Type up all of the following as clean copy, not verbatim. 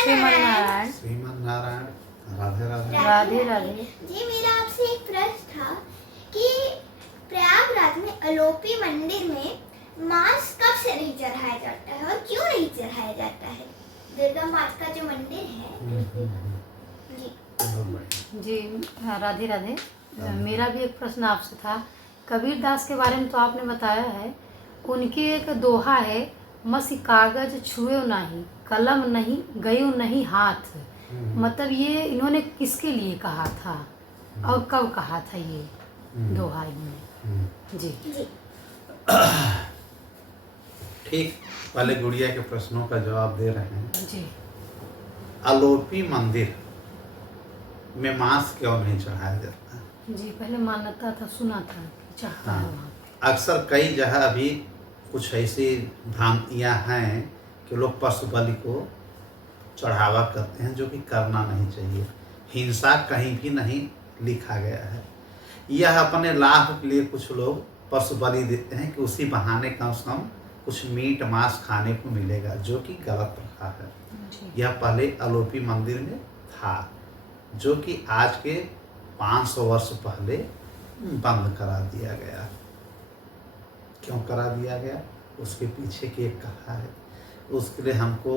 श्रीमन नारायण। श्रीमन नारायण। राधे राधे। राधे राधे। जी मेरा आपसे एक प्रश्न था कि प्रयागराज में अलोपी मंदिर में मांस कब से नहीं चढ़ाया जाता है और क्यों नहीं चढ़ाया जाता है? दुर्गा माता का जो मंदिर है। जी जी राधे राधे। मेरा भी एक प्रश्न आपसे था। कबीर दास के बारे में तो आपने बताया है, उनकी एक दोहा है, मसी कागज छुए नहीं, कलम नहीं गयो नहीं हाथ। मतलब ये इन्होंने किसके लिए कहा था और कब कहा था ये दोहा इन्होंने? जी ठीक, पहले गुड़िया के प्रश्नों का जवाब दे रहे हैं। जी अलोपी मंदिर में मांस क्यों नहीं चढ़ाया जाता? जी पहले मान्यता था, सुना था कि चाहता है वहाँ पे। अक्सर कई जगह अभी कुछ ऐसी भ्रांतियां हैं कि लोग पशु बलि को चढ़ावा करते हैं, जो कि करना नहीं चाहिए। हिंसा कहीं भी नहीं लिखा गया है। यह अपने लाभ के लिए कुछ लोग पशु बलि देते हैं कि उसी बहाने कम से कम कुछ मीट मांस खाने को मिलेगा, जो कि गलत प्रथा है। यह पहले अलोपी मंदिर में था, जो कि आज के 500 वर्ष पहले बंद करा दिया गया। क्यों करा दिया गया, उसके पीछे की एक कथा है। उसके लिए हमको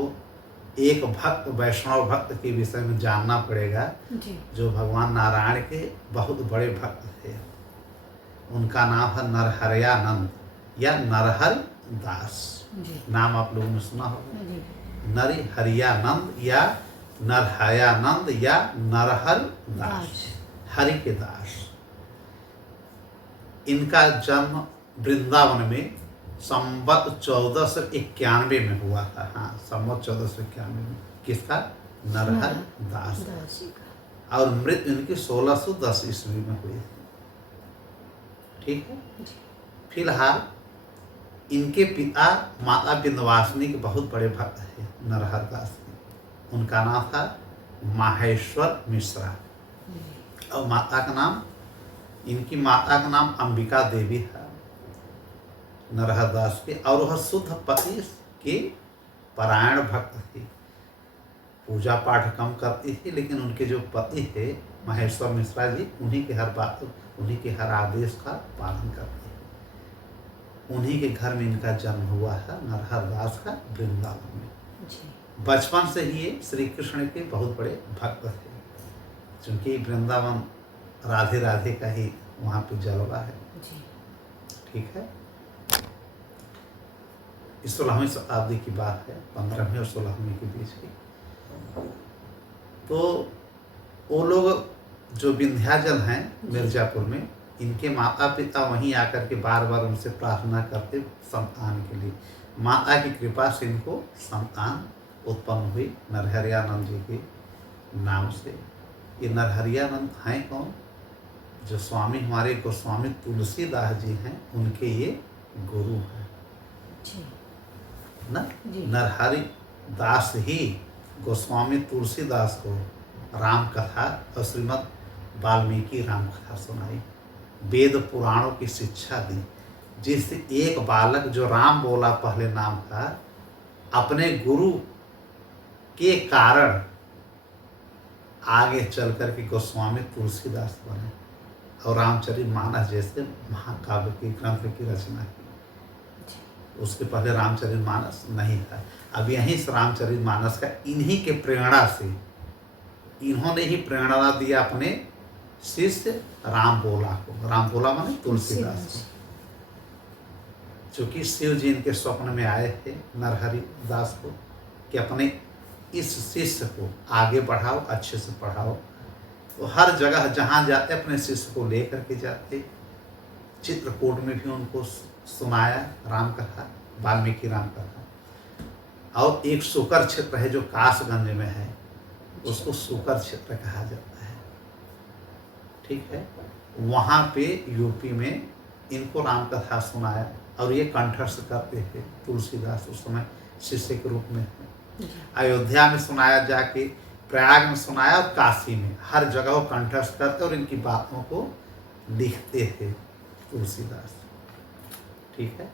एक भक्त, वैष्णव भक्त के विषय में जानना पड़ेगा, जो भगवान नारायण के बहुत बड़े भक्त थे। उनका नाम है नरहरयानंद या नरहर दास। नाम आप लोगों ने सुना होगा, नरहरयानंद या नरहरयानंद या नरहर दास, हरि के दास। इनका जन्म वृंदावन में संवत 1491 में हुआ था। हाँ, संवत 1491 में। किसका? नरहर दास। और मृत्यु इनकी 1610 ईस्वी में हुई थी। ठीक है। फिलहाल इनके पिता माता विंध्यवासिनी के बहुत बड़े भक्त थे, नरहर दास। उनका नाम था माहेश्वर मिश्रा और माता का नाम, इनकी माता का नाम अंबिका देवी था, नरहर दास के। और वह शुद्ध पति के परायण भक्त थे। पूजा पाठ कम करती थी, लेकिन उनके जो पति थे महेश्वर मिश्रा जी, उन्हीं के हर बात, उन्हीं के हर आदेश का पालन करते थे। उन्हीं के घर में इनका जन्म हुआ है, नरहर दास का, वृंदावन में। बचपन से ही ये श्री कृष्ण के बहुत बड़े भक्त थे, क्योंकि वृंदावन राधे राधे का ही वहाँ पे जलवा है। ठीक है। 16वीं शताब्दी की बात है, 15वीं और 16वीं के बीच की। तो वो लोग जो विंध्याचल हैं मिर्जापुर में, इनके माता पिता वहीं आकर के बार बार उनसे प्रार्थना करते संतान के लिए। माता की कृपा से इनको संतान उत्पन्न हुई नरहरयानंद जी के नाम से। ये नरहरयानंद हैं कौन? जो स्वामी हमारे गोस्वामी तुलसीदास जी हैं, उनके ये गुरु हैं ना। नरहरि दास ही गोस्वामी तुलसीदास को राम कथा और श्रीमद् वाल्मीकि राम कथा सुनाई, वेद पुराणों की शिक्षा दी, जिससे एक बालक जो राम बोला पहले नाम का, अपने गुरु के कारण आगे चल कर के गोस्वामी तुलसीदास बने और रामचरितमानस जैसे महाकाव्य की ग्रंथ की रचना की। उसके पहले रामचरितमानस नहीं था। अब यहीं से रामचरितमानस का इन्हीं के प्रेरणा से, इन्होंने ही प्रेरणा दिया अपने शिष्य राम बोला को। राम बोला माने तुलसीदास को, चूँकि शिव जी इनके स्वप्न में आए थे नरहरि दास को कि अपने इस शिष्य को आगे बढ़ाओ, अच्छे से पढ़ाओ। तो हर जगह जहाँ जाते अपने शिष्य को लेकर के जाते। चित्रकूट में भी उनको सुनाया राम कथा, वाल्मीकि राम कथा। और एक सुकर क्षेत्र है जो कासगंज में है, उसको सुकर क्षेत्र कहा जाता है। ठीक है। वहाँ पे यूपी में इनको राम कथा सुनाया और ये कंठस्थ करते थे। तुलसीदास उस समय शिष्य के रूप में थे। अयोध्या में सुनाया, जाके प्रयाग में सुनाया और काशी में, हर जगह वो कंठस्थ करते और इनकी बातों को लिखते थे तुलसीदास। ठीक है।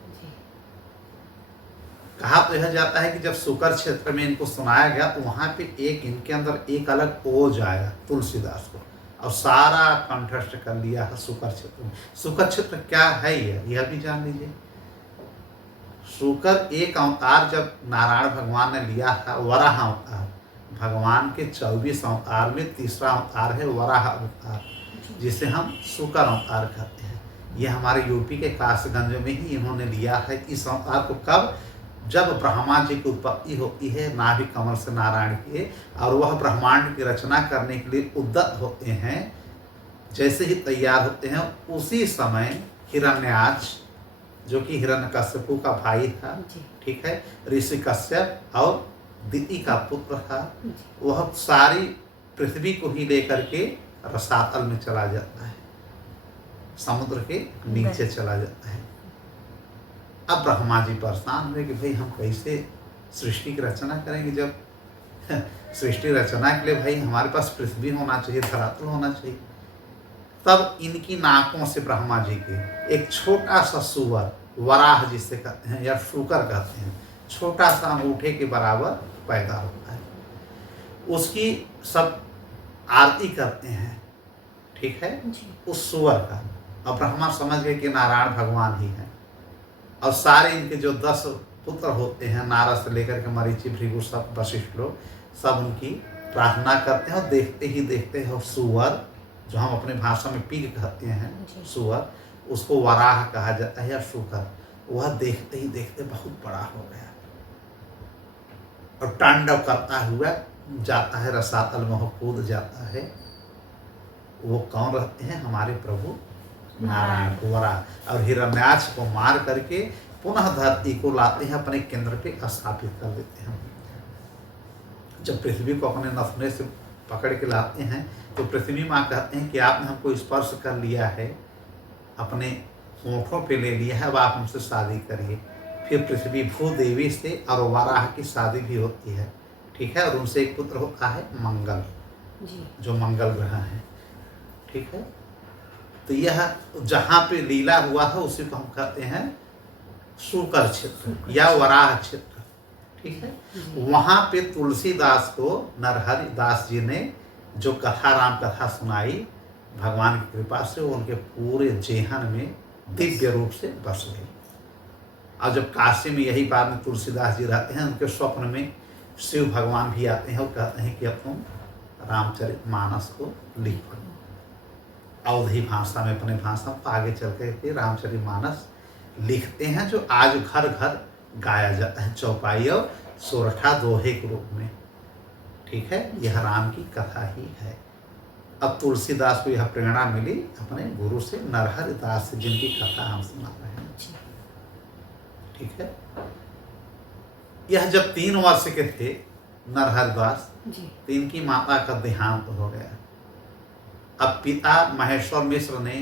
कहा तो यह जाता है कि जब शुकर क्षेत्र में इनको सुनाया गया तो वहाँ पे एक इनके अंदर एक अलग ओज आया तुलसीदास को, और सारा कंठस्थ कर लिया है शुकर क्षेत्र में। शुकर क्षेत्र क्या है यह भी जान लीजिए। शुकर एक अवतार जब नारायण भगवान ने लिया था, वराह अवतार, भगवान के 24 अवतार में तीसरा अवतार है वराह अवतार, जिसे हम शुकर अवतार कहते हैं। यह हमारे यूपी के कासगंज में ही इन्होंने लिया है। इस अवतार को कब, जब ब्रह्मा जी की उत्पत्ति होती है नाभि कमल से नारायण के, और वह ब्रह्मांड की रचना करने के लिए उद्यत होते हैं, जैसे ही तैयार होते हैं उसी समय हिरण्याक्ष, जो कि हिरण्यकश्यपु का भाई था, ठीक है, ऋषि कश्यप और दिति का पुत्र था, वह सारी पृथ्वी को ही लेकर के रसातल में चला जाता है, समुद्र के नीचे चला जाता है। अब ब्रह्मा जी परेशान हुए कि भाई हम कैसे सृष्टि की रचना करेंगे, जब सृष्टि रचना के लिए भाई हमारे पास पृथ्वी होना चाहिए, धरातल होना चाहिए। तब इनकी नाकों से ब्रह्मा जी के एक छोटा सा सुअर, वराह जिसे कहते हैं या शुकर कहते हैं, छोटा सा अंगूठे के बराबर पैदा होता है। उसकी सब आरती करते हैं, ठीक है, उस सुअर का। और ब्रह्मा समझ गए कि नारायण भगवान ही हैं, और सारे इनके जो 10 पुत्र होते हैं, नारद से लेकर के मरीचि, भृगु, सब वशिष्ठ लोग, सब उनकी प्रार्थना करते हैं। और देखते ही देखते हैं सुअर, जो हम अपने भाषा में पिग कहते हैं सुअर, उसको वराह कहा जाता है या शुकर, वह देखते ही देखते बहुत बड़ा हो गया और तांडव करता हुआ जाता है रसातल में, कूद जाता है। वो कौन रहते हैं? हमारे प्रभु नारायण को वराह, और हिरण्याक्ष को मार करके पुनः धरती को लाते हैं, अपने केंद्र पे स्थापित कर देते हैं। जब पृथ्वी को अपने नथुने से पकड़ के लाते हैं तो पृथ्वी माँ कहते हैं कि आपने हमको स्पर्श कर लिया है, अपने होठों पे ले लिया है, अब आप हमसे शादी करिए। फिर पृथ्वी भूदेवी से और वराह की शादी भी होती है, ठीक है, और उनसे एक पुत्र होता है मंगल जी, जो मंगल ग्रह है, ठीक है। तो यह जहाँ पे लीला हुआ है उसी को हम कहते हैं शुकर क्षेत्र या वराह क्षेत्र, ठीक है। वहाँ पे तुलसीदास को नरहरि दास जी ने जो कथा, राम कथा सुनाई, भगवान की कृपा से वो उनके पूरे जेहन में दिव्य रूप से बस गई। और जब काशी में यही बात में तुलसीदास जी रहते हैं, उनके स्वप्न में शिव भगवान भी आते हैं और कहते हैं कि अब तुम रामचरितमानस को लिखो। अवधी भाषा में, अपने भाषा को आगे चल के रामचरितमानस लिखते हैं, जो आज घर घर गाया जाता है, चौपाई और सोरठा दोहे के रूप में, ठीक है। यह राम की कथा ही है। अब तुलसीदास को यह प्रेरणा मिली अपने गुरु से, नरहरि दास से, जिनकी कथा हम सुना रहे हैं, ठीक है। यह जब 3 वर्ष के थे नरहरि दास, तो इनकी माता का देहांत हो गया। अब पिता महेश्वर मिश्र ने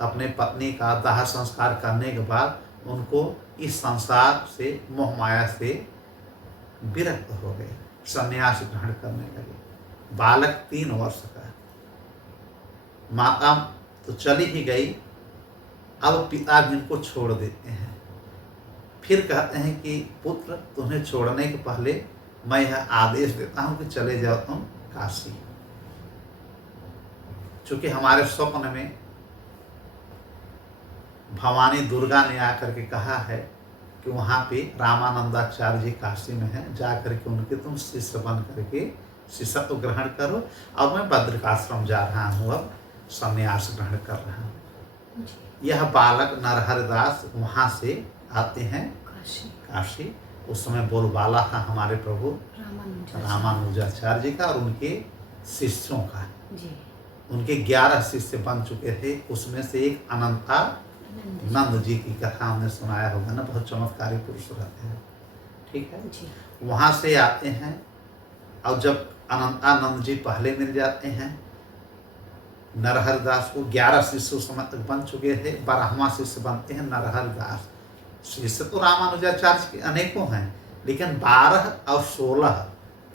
अपने पत्नी का दाह संस्कार करने के बाद उनको इस संसार से, मोह माया से विरक्त हो गए, संन्यास ग्रहण करने लगे। बालक 3 वर्ष का, माता तो चली ही गई, अब पिता भी इनको छोड़ देते हैं। फिर कहते हैं कि पुत्र, तुम्हें छोड़ने के पहले मैं यह आदेश देता हूं कि चले जाओ तुम काशी। चूंकि हमारे स्वप्न में भवानी दुर्गा ने आकर के कहा है कि वहाँ पे रामानंदाचार्य जी काशी में हैं, जा करके उनके तुम शिष्य बन करके शिष्यत्व ग्रहण करो। अब मैं बद्रिकाश्रम जा रहा हूँ, अब संन्यास ग्रहण कर रहा हूँ। यह बालक नरहरि दास वहाँ से आते हैं काशी। उस समय बोलबाला था हमारे प्रभु रामानुजाचार्य जी का और उनके शिष्यों का। उनके 11 शिष्य बन चुके थे, उसमें से एक अनंतानंद जी की कथा हमने सुनाया होगा ना, बहुत चमत्कारी पुरुष रहते हैं, ठीक है। वहाँ से आते हैं, और जब अनंतानंद जी पहले मिल जाते हैं नरहरि दास को, 11 शिष्य उस समय तक बन चुके थे, 12वां शिष्य बनते हैं नरहरि दास। शिष्य तो रामानुजाचार्य के अनेकों हैं, लेकिन 12 और 16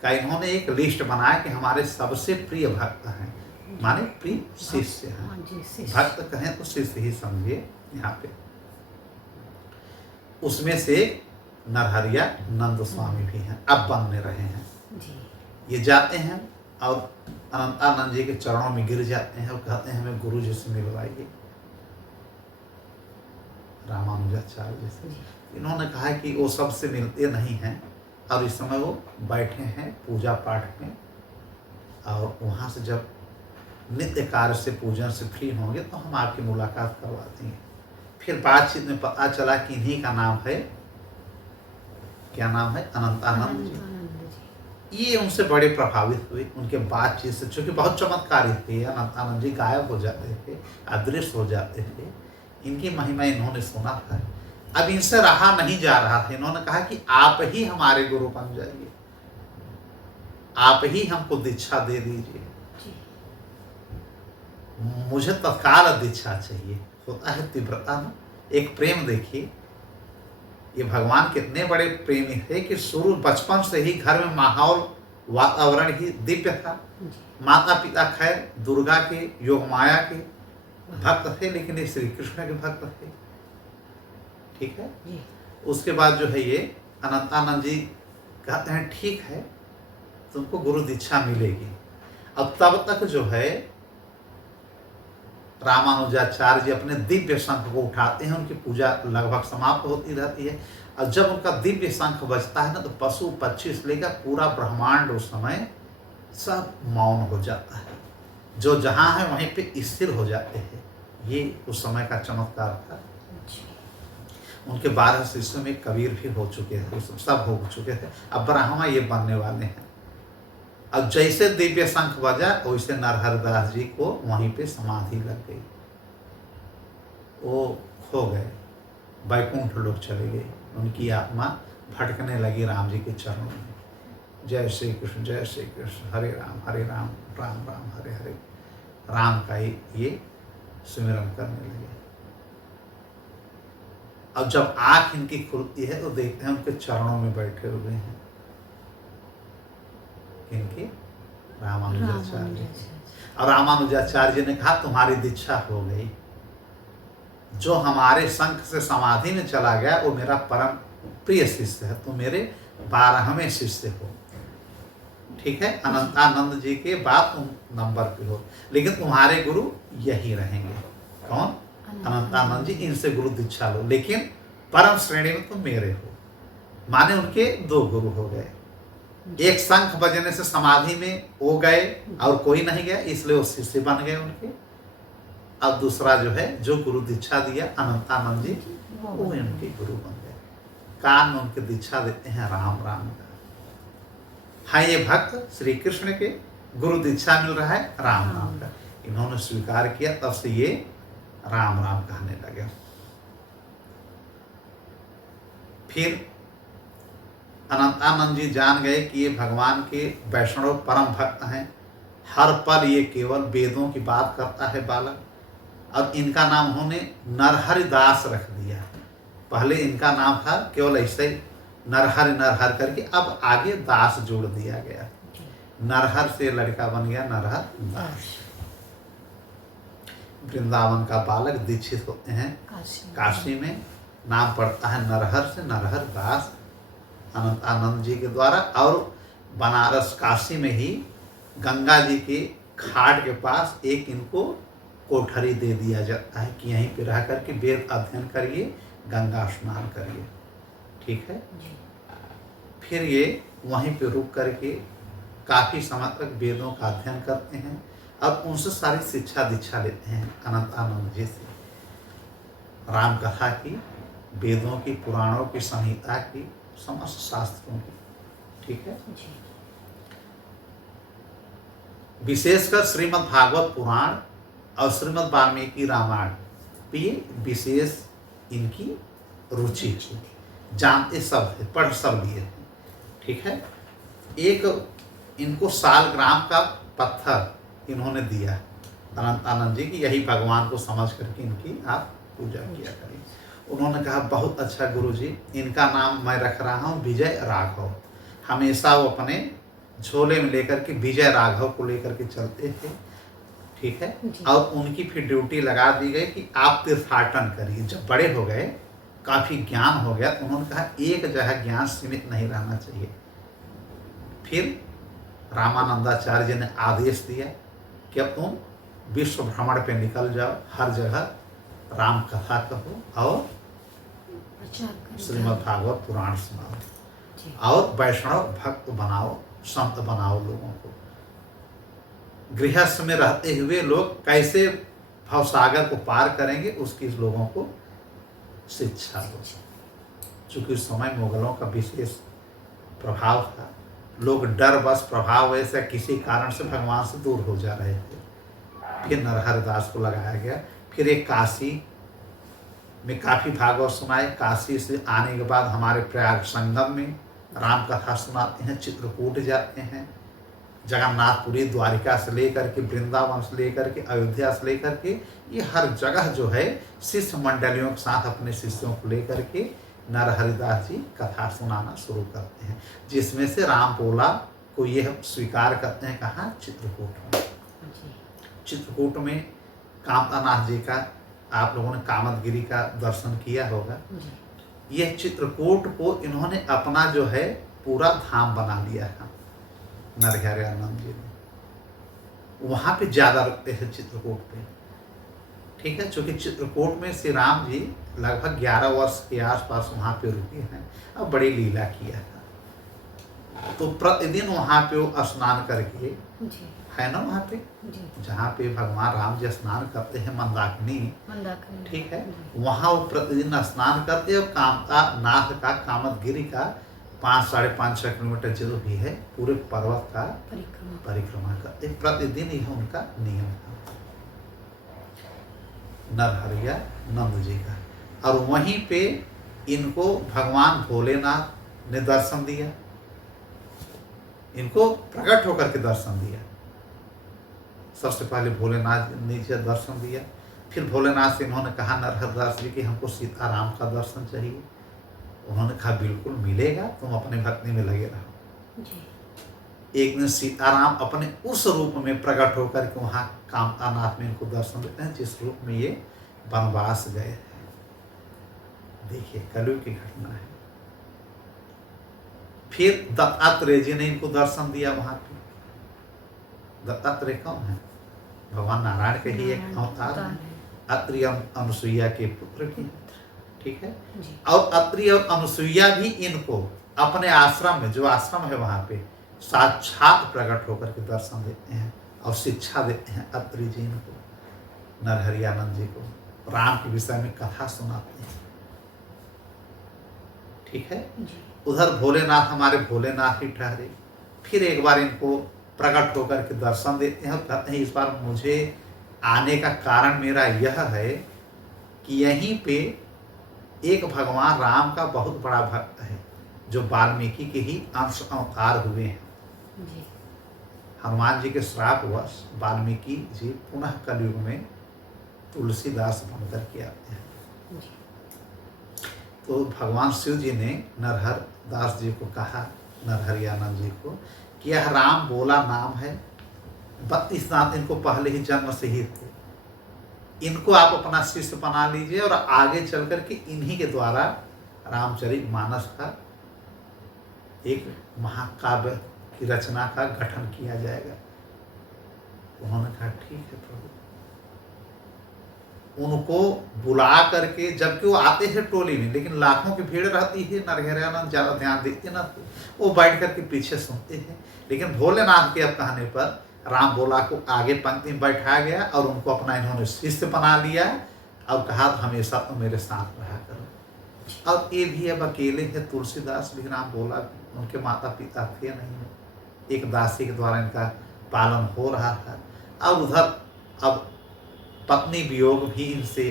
का इन्होंने एक लिस्ट बनाया कि हमारे सबसे प्रिय भक्त हैं, माने प्रिय शिष्य हैं। भक्त कहें तो शिष्य ही समझिए यहाँ पे। उसमें से नरहरिया नंद स्वामी भी हैं, अब बनने रहे हैं। जी ये जाते हैं और अनंतानंद जी के चरणों में गिर जाते हैं और कहते हैं हमें गुरु जी से मिलवाइए, रामानुजाचार्य से। इन्होंने कहा कि वो सबसे मिलते नहीं हैं और इस समय वो बैठे हैं पूजा पाठ में, और वहाँ से जब नित्य कार्य से पूजन से फ्री होंगे तो हम आपकी मुलाकात करवा देंगे। फिर बातचीत में पता चला कि इन्हीं का नाम है, क्या नाम है, अनंतानंद जी। ये उनसे बड़े प्रभावित हुए उनके बातचीत से, चूँकि बहुत चमत्कारी थे। अनंतानंद जी गायब हो जाते थे, अदृश्य हो जाते थे, इनकी महिमा इन्होंने सुना था। अब इनसे रहा नहीं जा रहा था, इन्होंने कहा कि आप ही हमारे गुरु बन जाइए, आप ही हमको दीक्षा दे दीजिए, मुझे तत्काल दीक्षा चाहिए। होता है तीव्रता में एक प्रेम। देखिए ये भगवान कितने बड़े प्रेमी थे कि शुरू बचपन से ही घर में माहौल वातावरण ही दिव्य था। माता पिता खैर दुर्गा के, योग माया के भक्त थे, लेकिन ये श्री कृष्ण के भक्त थे। ठीक है। उसके बाद जो है ये अनंतानंद जी कहते हैं ठीक है तुमको गुरु दीक्षा मिलेगी। अब तब तक जो है रामानुजाचार्य जी अपने दिव्य शंख को उठाते हैं, उनकी पूजा लगभग समाप्त होती रहती है। और जब उनका दिव्य शंख बजता है ना तो पशु पक्षी से लेकर पूरा ब्रह्मांड उस समय सब मौन हो जाता है, जो जहाँ है वहीं पे स्थिर हो जाते हैं। ये उस समय का चमत्कार था। उनके 12 शिष्यों में कबीर भी हो चुके थे, सब हो चुके थे। अब ब्रह्मा ये बनने वाले हैं। अब जैसे दिव्य शंख बजा वैसे नरहरदास जी को वहीं पे समाधि लग गई, वो खो गए, वैकुंठ लोग चले गए, उनकी आत्मा भटकने लगी राम जी के चरणों में। जय श्री कृष्ण जय श्री कृष्ण, हरे राम राम राम हरे हरे, राम का ये सुमिरन करने लगे। अब जब आँख इनकी खुलती है तो देखते हैं उनके चरणों में बैठे हुए हैं इनके रामानुजाचार्य। और रामानुजाचार्य जी ने कहा तुम्हारी दीक्षा हो गई। जो हमारे शंख से समाधि में चला गया वो मेरा परम प्रिय शिष्य है, तुम मेरे 12वें शिष्य हो। ठीक है। अनंतानंद जी के बाद तुम नंबर पे हो, लेकिन तुम्हारे गुरु यही रहेंगे। कौन? अनंतानंद जी। इनसे गुरु दीक्षा लो, लेकिन परम श्रेणी में तुम मेरे हो। माने उनके 2 गुरु हो गए। एक शंख बजने से समाधि में वो गए और कोई नहीं गया, इसलिए वो शिष्य बन गए उनके। अब दूसरा जो है जो गुरु दीक्षा दिया अनंतानंद जी, वो उनके गुरु बन गए। कान में उनके दीक्षा देते हैं राम राम का। हाँ ये भक्त श्री कृष्ण के गुरु दीक्षा मिल रहा है राम राम का। इन्होंने स्वीकार किया, तब से ये राम राम कहने लगे। फिर अनंतानंद जी जान गए कि ये भगवान के वैष्णव परम भक्त हैं। हर पल ये केवल वेदों की बात करता है बालक। और इनका नाम उन्होंने नरहरिदास रख दिया। पहले इनका नाम था केवल ऐसे ही नरहर करके, अब आगे दास जोड़ दिया गया। नरहर से लड़का बन गया नरहर दास। वृंदावन का बालक दीक्षित होते हैं काशी में, नाम पड़ता है नरहर से नरहर दास अनंतानंद जी के द्वारा। और बनारस काशी में ही गंगा जी के घाट के पास एक इनको कोठरी दे दिया जाता है कि यहीं पे रह करके वेद अध्ययन करिए, गंगा स्नान करिए। ठीक है। फिर ये वहीं पे रुक करके काफ़ी समय तक वेदों का अध्ययन करते हैं और उनसे सारी शिक्षा दीक्षा लेते हैं अनंतानंद जी से। राम कथा की, वेदों की, पुराणों की, संहिता की, समस्त शास्त्रों की। ठीक है। विशेषकर श्रीमद् भागवत पुराण और श्रीमद् वाल्मीकि रामायण पे विशेष इनकी रुचि थी। जानते सब थे, पढ़ सब लिए थे। ठीक है। एक इनको सालग्राम का पत्थर इन्होंने दिया अनंतानंद जी की, यही भगवान को समझ करके इनकी आप पूजा किया करें। उन्होंने कहा बहुत अच्छा गुरुजी, इनका नाम मैं रख रहा हूँ विजय राघव। हमेशा वो अपने झोले में लेकर के विजय राघव को लेकर के चलते थे। ठीक है। और उनकी फिर ड्यूटी लगा दी गई कि आप तीर्थाटन करिए। जब बड़े हो गए काफ़ी ज्ञान हो गया, तो उन्होंने कहा एक जगह ज्ञान सीमित नहीं रहना चाहिए। फिर रामानंदाचार्य जी ने आदेश दिया कि अब तुम विश्व भ्रमण पे निकल जाओ, हर जगह राम कथा कहो और प्रचार करें। श्रीमद् भागवत पुराण सुनाओ जी। और वैष्णव भक्त बनाओ, संत बनाओ लोगों को। गृहस्थ में रहते हुए लोग कैसे भवसागर को पार करेंगे, उसकी लोगों को शिक्षा दो। चूंकि उस समय मुगलों का विशेष प्रभाव था, लोग डर बस प्रभाव वैसे किसी कारण से भगवान से दूर हो जा रहे थे। फिर नरहरि दास को लगाया गया। फिर एक काशी में काफ़ी भागवत सुनाए। काशी से आने के बाद हमारे प्रयाग संगम में राम कथा सुनाते हैं, चित्रकूट जाते हैं, जगन्नाथपुरी, द्वारिका से लेकर के वृंदावन से लेकर के अयोध्या से लेकर के ये हर जगह जो है शिष्य मंडलियों के साथ अपने शिष्यों को लेकर के नरहरि दास जी कथा सुनाना शुरू करते हैं, जिसमें से राम बोला को यह स्वीकार करते हैं। कहाँ? चित्रकूट में। चित्रकूट में कामतानाथ जी का, आप लोगों ने कामतगिरी का दर्शन किया होगा। यह चित्रकूट को इन्होंने अपना जो है पूरा धाम बना लिया था नरहरि आनंद जी ने। वहाँ पे ज़्यादा रुकते थे चित्रकूट पे, ठीक है। चूँकि चित्रकूट में श्री राम जी लगभग 11 वर्ष के आसपास वहाँ पे रुके हैं और बड़ी लीला किया था। तो प्रतिदिन वहाँ पे वो स्नान करके, है ना वहाँ पे जहाँ पे भगवान राम जी स्नान करते हैं, मंदाकिनी, ठीक है, वहाँ वो प्रतिदिन स्नान करते हैं। और कामता नाथ का, कामतगिरी का 5-5.5 किलोमीटर जो भी है पूरे पर्वत का परिक्रमा करते हैं प्रतिदिन। यह उनका नियम था नरहरिया नंद जी का। और वहीं पे इनको भगवान भोलेनाथ ने दर्शन दिया, इनको प्रकट होकर के दर्शन दिया। सबसे पहले भोलेनाथ ने जी दर्शन दिया। फिर भोलेनाथ से इन्होंने कहा नरहरि दास जी कि हमको सीताराम का दर्शन चाहिए। उन्होंने कहा बिल्कुल मिलेगा, तुम अपने भक्ति में लगे रहो। एक दिन सीताराम अपने उस रूप में प्रकट होकर के वहाँ कामतानाथ में इनको दर्शन देते हैं जिस रूप में ये वनवास गए हैं। देखिए कलयुग की घटना है। फिर दत्तात्रेय जी ने इनको दर्शन दिया वहाँ पे। दत्तात्रेय कौन है? भगवान नारायण के ही एक अवतार है, अत्रि अनुसुईया के पुत्र की, ठीक है। और अत्रि और अनुसुईया भी इनको अपने आश्रम में, जो आश्रम है वहाँ पे, साक्षात प्रकट होकर के दर्शन देते हैं और शिक्षा देते हैं। अत्रि जी इनको, नरहरि आनंद जी को राम के विषय में कथा सुनाते हैं, ठीक है। उधर भोलेनाथ, हमारे भोलेनाथ ही ठहरे। फिर एक बार इनको प्रकट होकर के दर्शन देते हैं और कहते हैं इस बार मुझे आने का कारण मेरा यह है कि यहीं पे एक भगवान राम का बहुत बड़ा भक्त है जो वाल्मीकि के ही अंश अवतार हुए हैं। हनुमान जी के श्रापवश वाल्मीकि जी पुनः कलयुग में तुलसीदास बनकर के आते हैं। तो भगवान शिव जी ने नरहरि दास जी को कहा, नरहरि आनंद जी को, कि यह राम बोला नाम है। 32 दांत इनको पहले ही जन्म से ही थे। इनको आप अपना शिष्य बना लीजिए और आगे चल कर के इन्हीं के द्वारा रामचरितमानस का एक महाकाव्य की रचना का गठन किया जाएगा। उन्होंने कहा ठीक है प्रभु। उनको बुला करके, जबकि वो आते हैं टोली में, लेकिन लाखों की भीड़ रहती है, नरहरि आनंद ज़्यादा ध्यान देते ना, तो वो बैठ करके पीछे सुनते हैं। लेकिन भोलेनाथ के अब कहने पर राम बोला को आगे पंक्ति में बैठाया गया और उनको अपना इन्होंने शिष्य बना लिया और कहा हमेशा तो मेरे साथ रहा करो। अब ये भी अब अकेले हैं, तुलसीदास भी राम बोला, उनके माता पिता थे नहीं, एक दासी के द्वारा इनका पालन हो रहा था। और उधर अब पत्नी वियोग भी इनसे,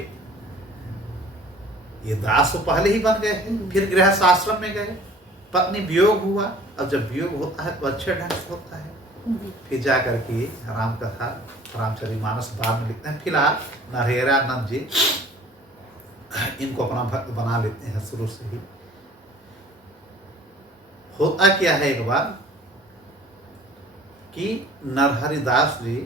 ये दास तो पहले ही बन गए हैं, फिर गृहस्थ आश्रम में गए, पत्नी वियोग हुआ। अब जब वियोग होता है तो अच्छे ढंग से होता है। फिर जा करके राम कथा, रामचरितमानस बाद में लिखते हैं। फिलहाल नरहरि आनंद जी इनको अपना भक्त बना लेते हैं शुरू से ही। होता क्या है एक बार कि नरहरि दास जी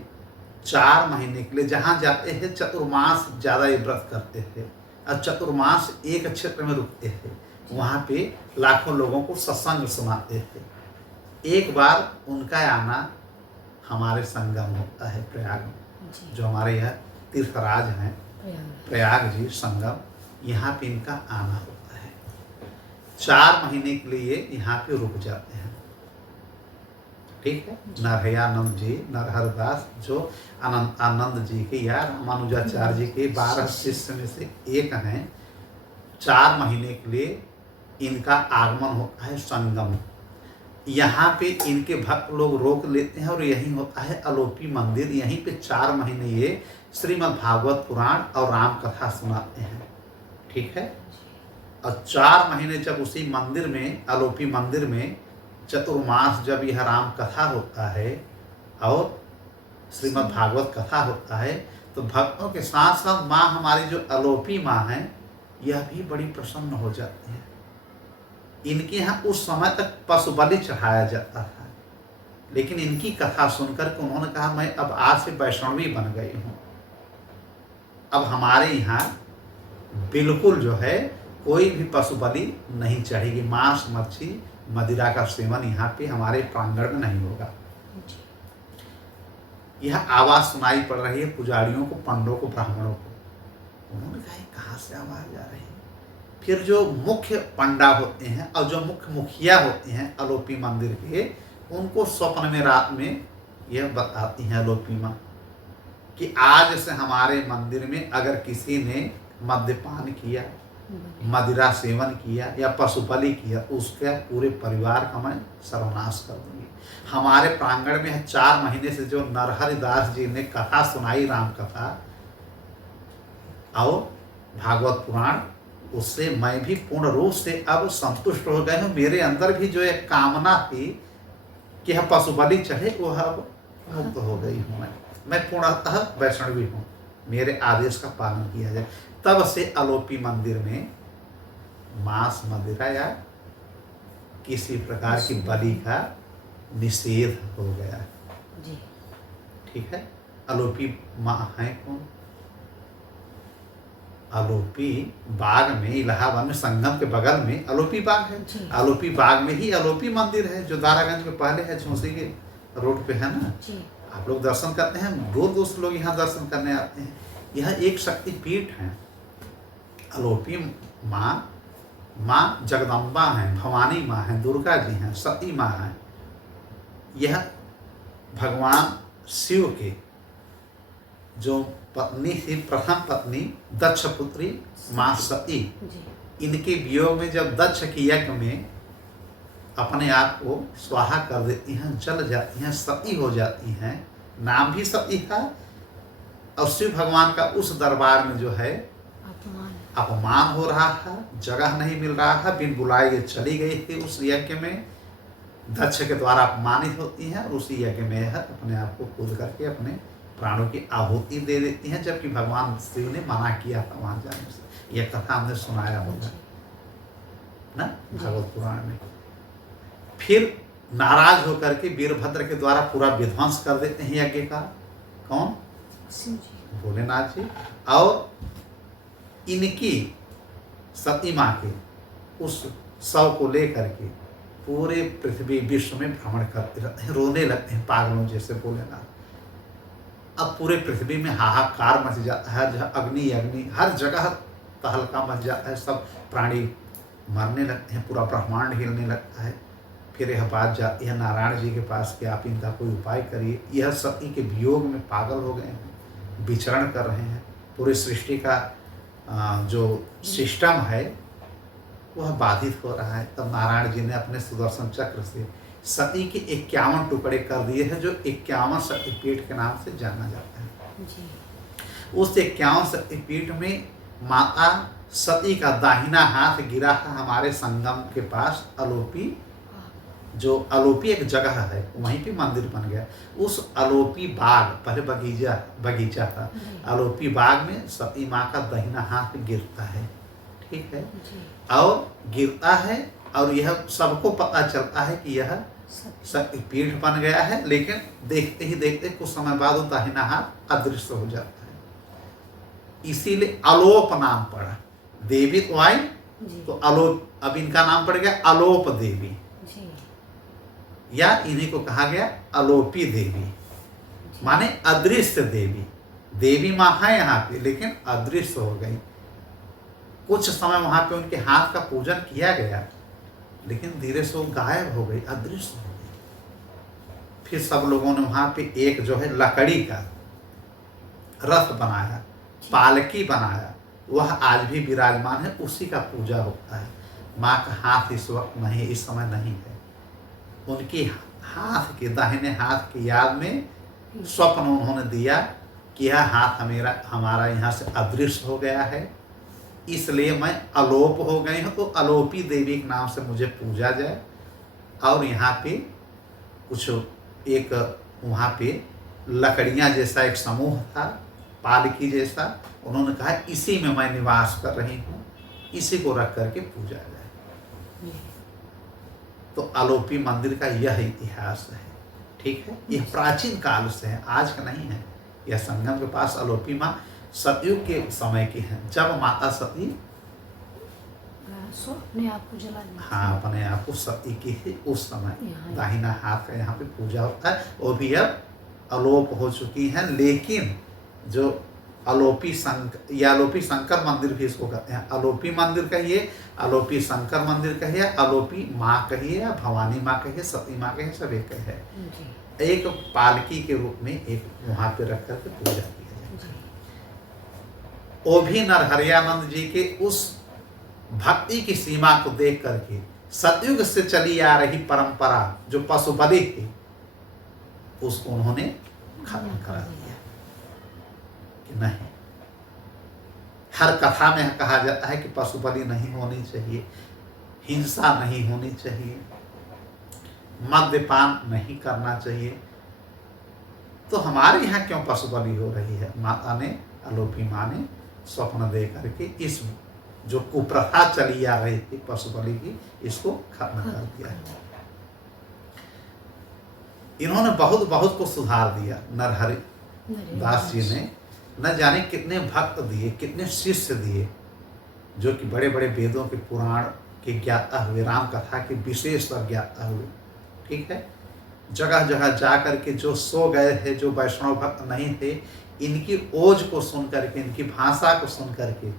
4 महीने के लिए जहाँ जाते हैं, चतुर्मास ज़्यादा ये व्रत करते थे, और चतुर्मास एक क्षेत्र में रुकते थे, वहाँ पे लाखों लोगों को सत्संग सुनाते थे। एक बार उनका आना हमारे संगम होता है प्रयाग में, जी जो हमारे यहाँ तीर्थराज हैं प्रयाग जी संगम, यहाँ पे इनका आना होता है। 4 महीने के लिए यहाँ पे रुक जाते हैं। ठीक है। नरहयानंद जी, नरहरदास जो आनंद जी के या रामानुजाचार्य जी के 12 शिष्य में से एक हैं, 4 महीने के लिए इनका आगमन होता है संगम। यहाँ पे इनके भक्त लोग रोक लेते हैं और यहीं होता है अलोपी मंदिर। यहीं पे 4 महीने ये श्रीमद् भागवत पुराण और राम कथा सुनाते हैं। ठीक है। और 4 महीने जब उसी मंदिर में, अलोपी मंदिर में चतुर्मास जब यह राम कथा होता है और श्रीमद् भागवत कथा होता है, तो भक्तों के साथ साथ माँ हमारी जो अलोपी माँ हैं, यह भी बड़ी प्रसन्न हो जाती है। इनके यहाँ उस समय तक पशु बलि चढ़ाया जाता था, लेकिन इनकी कथा सुनकर के उन्होंने कहा मैं अब आज से वैष्णवी बन गई हूँ। अब हमारे यहाँ बिल्कुल जो है कोई भी पशु बलि नहीं चढ़ेगी, मांस मच्छी मदिरा का सेवन यहाँ पे हमारे प्रांगण में नहीं होगा। यह आवाज़ सुनाई पड़ रही है पुजारियों को, पंडों को, ब्राह्मणों को। उन्होंने कहा कहाँ से आवाज़ आ रही है। फिर जो मुख्य पंडा होते हैं और जो मुख्य मुखिया होते हैं अलोपी मंदिर के, उनको स्वप्न में रात में यह बताती हैं अलोपी माँ कि आज से हमारे मंदिर में अगर किसी ने मद्यपान किया, मदिरा सेवन किया या पशु बलि किया, उसके पूरे परिवार का मैं सर्वनाश कर दूंगी। हमारे प्रांगण में 4 महीने से जो नरहरिदास जी ने कथा सुनाई, राम कथा और भागवत पुराण, उससे मैं भी पूर्ण रूप से अब संतुष्ट हो गए हूँ। मेरे अंदर भी जो एक कामना थी कि हम पशु बलि चढ़े, वो अब मुक्त हो गई हूँ। मैं पूर्णतः वैष्णवी हूँ। मेरे आदेश का पालन किया जाए। तब से अलोपी मंदिर में मांस मदिरा या किसी प्रकार की बलि का निषेध हो गया है। जी ठीक है। अलोपी माँ है कौन? अलोपी बाग में, इलाहाबाद में संगम के बगल में अलोपी बाग है। अलोपी बाग में ही अलोपी मंदिर है, जो दारागंज में पहले है, झोंसी के रोड पे है ना। आप लोग दर्शन करते हैं, दूर दूर से लोग यहाँ दर्शन करने आते हैं। यह एक शक्तिपीठ है। अलोपी माँ जगदम्बा हैं, भवानी माँ हैं, दुर्गा जी हैं, सती माँ हैं। यह भगवान शिव के जो पत्नी थी, प्रथम पत्नी दक्ष पुत्री माँ सती, इनके वियोग में जब दक्ष की यज्ञ में अपने आप को स्वाहा कर देती हैं, जल जाती हैं, सती हो जाती हैं। नाम भी सती था। और शिव भगवान का उस दरबार में जो है अपमान हो रहा था, जगह नहीं मिल रहा था, बिन बुलाए ये चली गई थी उस यज्ञ में, दक्ष के द्वारा अपमानित होती हैं और उसी यज्ञ में यह अपने आप को कूद करके अपने प्राणों की आहुति दे देती हैं, जबकि भगवान शिव ने मना किया था वहाँ जाने से। यह कथा हमने सुनाया होगा ना भागवत पुराण में। फिर नाराज होकर के वीरभद्र के द्वारा पूरा विध्वंस कर देते हैं यज्ञ का। कौन? भोलेनाथ जी। और इनकी सती माँ के उस शव को लेकर के पूरे पृथ्वी विश्व में भ्रमण करते रहते हैं, रोने लगते हैं पागलों जैसे भोलेनाथ। अब पूरे पृथ्वी में हाहाकार मच जाता है, हर जगह अग्नि अग्नि, हर जगह तहलका मच जाता है, सब प्राणी मरने लगते हैं, पूरा ब्रह्मांड हिलने लगता है। फिर यह बात जाती है नारायण जी के पास कि आप इनका कोई उपाय करिए। यह सती के वियोग में पागल हो गए हैं, विचरण कर रहे हैं, पूरी सृष्टि का जो सिस्टम है वह बाधित हो रहा है। तब नारायण जी ने अपने सुदर्शन चक्र से सती के 51 टुकड़े कर दिए हैं, जो 51 शक्तिपीठ के नाम से जाना जाता है जी। उस 51 शक्तिपीठ में माता सती का दाहिना हाथ गिरा है हमारे संगम के पास। अलोपी, जो अलोपी एक जगह है, वहीं पे मंदिर बन गया। उस अलोपी बाग, पहले बगीचा था, अलोपी बाग में सती माँ का दाहिना हाथ गिरता है। ठीक है। और गिरता है और यह सबको पता चलता है कि यह शक्तिपीठ बन गया है, लेकिन देखते ही देखते कुछ समय बाद वो दाहिना हाथ अदृश्य हो जाता है। इसीलिए अलोप नाम पड़ा। देवी तो आई, जी तो अलोप, अब इनका नाम पड़ गया अलोप देवी, जी या इन्हीं को कहा गया अलोपी देवी, माने अदृश्य देवी। देवी माँ है यहाँ पे लेकिन अदृश्य हो गई। कुछ समय वहां पे उनके हाथ का पूजन किया गया, लेकिन धीरे से वो गायब हो गई, अदृश्य हो गई। फिर सब लोगों ने वहां पे एक जो है लकड़ी का रथ बनाया, पालकी बनाया, वह आज भी विराजमान है, उसी का पूजा होता है। माँ का हाथ इस वक्त नहीं, इस समय नहीं है। उनकी हाथ के, दाहिने हाथ की याद में स्वप्न उन्होंने दिया कि यह हाथ हमारा यहाँ से अदृश्य हो गया है, इसलिए मैं अलोप हो गई हूँ, तो अलोपी देवी के नाम से मुझे पूजा जाए। और यहाँ पे कुछ एक वहाँ पे लकड़ियाँ जैसा एक समूह था, पालकी जैसा, उन्होंने कहा इसी में मैं निवास कर रही हूँ, इसी को रख करके पूजा जाए। तो अलोपी मंदिर का यह इतिहास है, ठीक है। यह प्राचीन काल से है, आज का नहीं है। यह संगम के पास अलोपी माँ सतयुग के समय की है, जब माता सती अपने आप को जला दिया। हाँ, अपने आप को सती की है उस समय। यहाँ दाहिना हाथ का यहाँ पे पूजा होता है, वो भी अब अलोप हो चुकी है। लेकिन जो अलोपी शंकर मंदिर भी इसको कहते हैं। अलोपी मंदिर कहिए, अलोपी शंकर मंदिर कहिए, अलोपी माँ कहिए, या भवानी माँ कहिए, सती माँ कहिए, सब एक है। जी एक पालकी के रूप में एक वहाँ पे रख करके पूजा किया जाता है। वो भी नरहरियानंद जी के उस भक्ति की सीमा को देख करके सतयुग से चली आ रही परंपरा जो पशु बलि थी, उसको उन्होंने खत्म करा दिया कि नहीं। हर कथा में कहा जाता है कि पशु बलि नहीं होनी चाहिए, हिंसा नहीं होनी चाहिए, मद्यपान नहीं करना चाहिए। तो हमारे यहाँ क्यों पशु बलि हो रही है? माता ने, अलोपी माँ ने स्वप्न दे करके इस जो कुप्रथा चली आ रही थी पशु बलि की, इसको खत्म कर दिया। इन्होंने बहुत बहुत को सुधार दिया। नरहरि दास जी ने न जाने कितने भक्त दिए, कितने शिष्य दिए, जो कि बड़े बड़े वेदों के पुराण के ज्ञाता हुए, राम कथा के विशेष ज्ञाता हुए, ठीक है। जगह जगह जा करके जो सो गए थे, जो वैष्णव भक्त नहीं थे, इनकी ओज को सुन करके, इनकी भाषा को सुन करके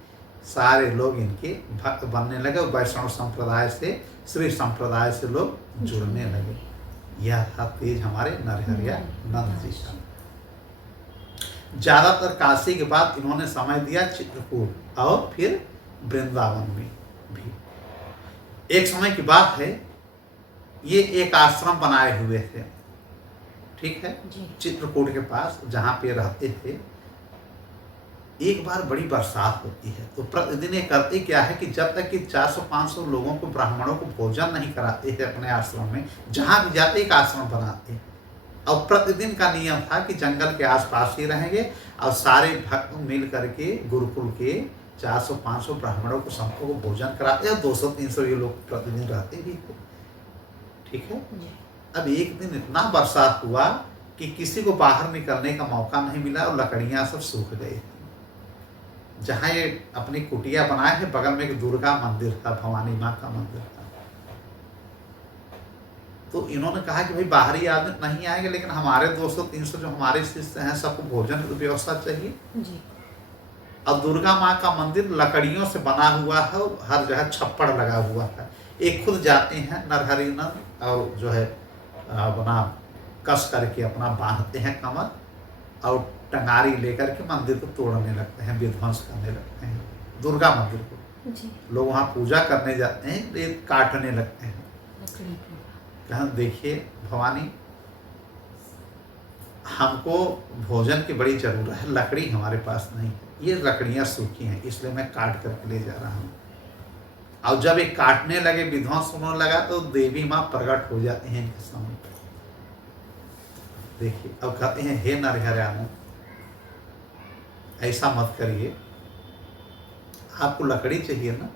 सारे लोग इनके भक्त बनने लगे। वैष्णव संप्रदाय से, श्री संप्रदाय से लोग जुड़ने लगे। यह था तेज हमारे नरहरियानंद जी का। ज्यादातर काशी के बाद इन्होंने समय दिया चित्रकूट और फिर वृंदावन में भी। एक समय की बात है, ये एक आश्रम बनाए हुए थे, ठीक है, चित्रकूट के पास जहाँ पे रहते थे। एक बार बड़ी बरसात होती है, तो प्रतिदिन ये करते क्या है कि जब तक कि 400-500 लोगों को, ब्राह्मणों को भोजन नहीं कराते थे अपने आश्रम में, जहाँ भी जाते एक आश्रम बनाते। और प्रतिदिन का नियम था कि जंगल के आसपास ही रहेंगे और सारे भक्त मिल करके गुरुकुल के 400-500 ब्राह्मणों को सबको को भोजन कराते, और 200-300 ये लोग प्रतिदिन रहते भी थे, ठीक है। अब एक दिन इतना बरसात हुआ कि किसी को बाहर निकलने का मौका नहीं मिला और लकड़ियां सब सूख गई। जहाँ ये अपनी कुटिया बनाए थे, बगल में एक दुर्गा मंदिर था, भवानी माँ का मंदिर था। तो इन्होंने कहा कि भाई बाहरी आदमी नहीं आएंगे, लेकिन हमारे 200-300 जो हमारे शिष्य हैं, सबको भोजन की व्यवस्था चाहिए जी। अब दुर्गा माँ का मंदिर लकड़ियों से बना हुआ है, हर जगह छप्पड़ लगा हुआ है। एक खुद जाते हैं नरहरियानंद और जो है अपना कस करके अपना बांधते हैं कमर, और टंगारी लेकर के मंदिर को तोड़ने लगते हैं, विध्वंस करने लगते हैं दुर्गा मंदिर को जी। लोग वहाँ पूजा करने जाते हैं, ये काटने लगते हैं। कहा देखिए भवानी, हमको भोजन की बड़ी जरूरत है, लकड़ी हमारे पास नहीं है, ये लकड़ियाँ सूखी हैं, इसलिए मैं काट करके ले जा रहा हूँ। और जब ये काटने लगे, विध्वंस होने लगा, तो देवी माँ प्रकट हो जाती हैं इनके सामने। देखिए, अब कहते हैं हे नरहरियानंद, ऐसा मत करिए, आपको लकड़ी चाहिए ना,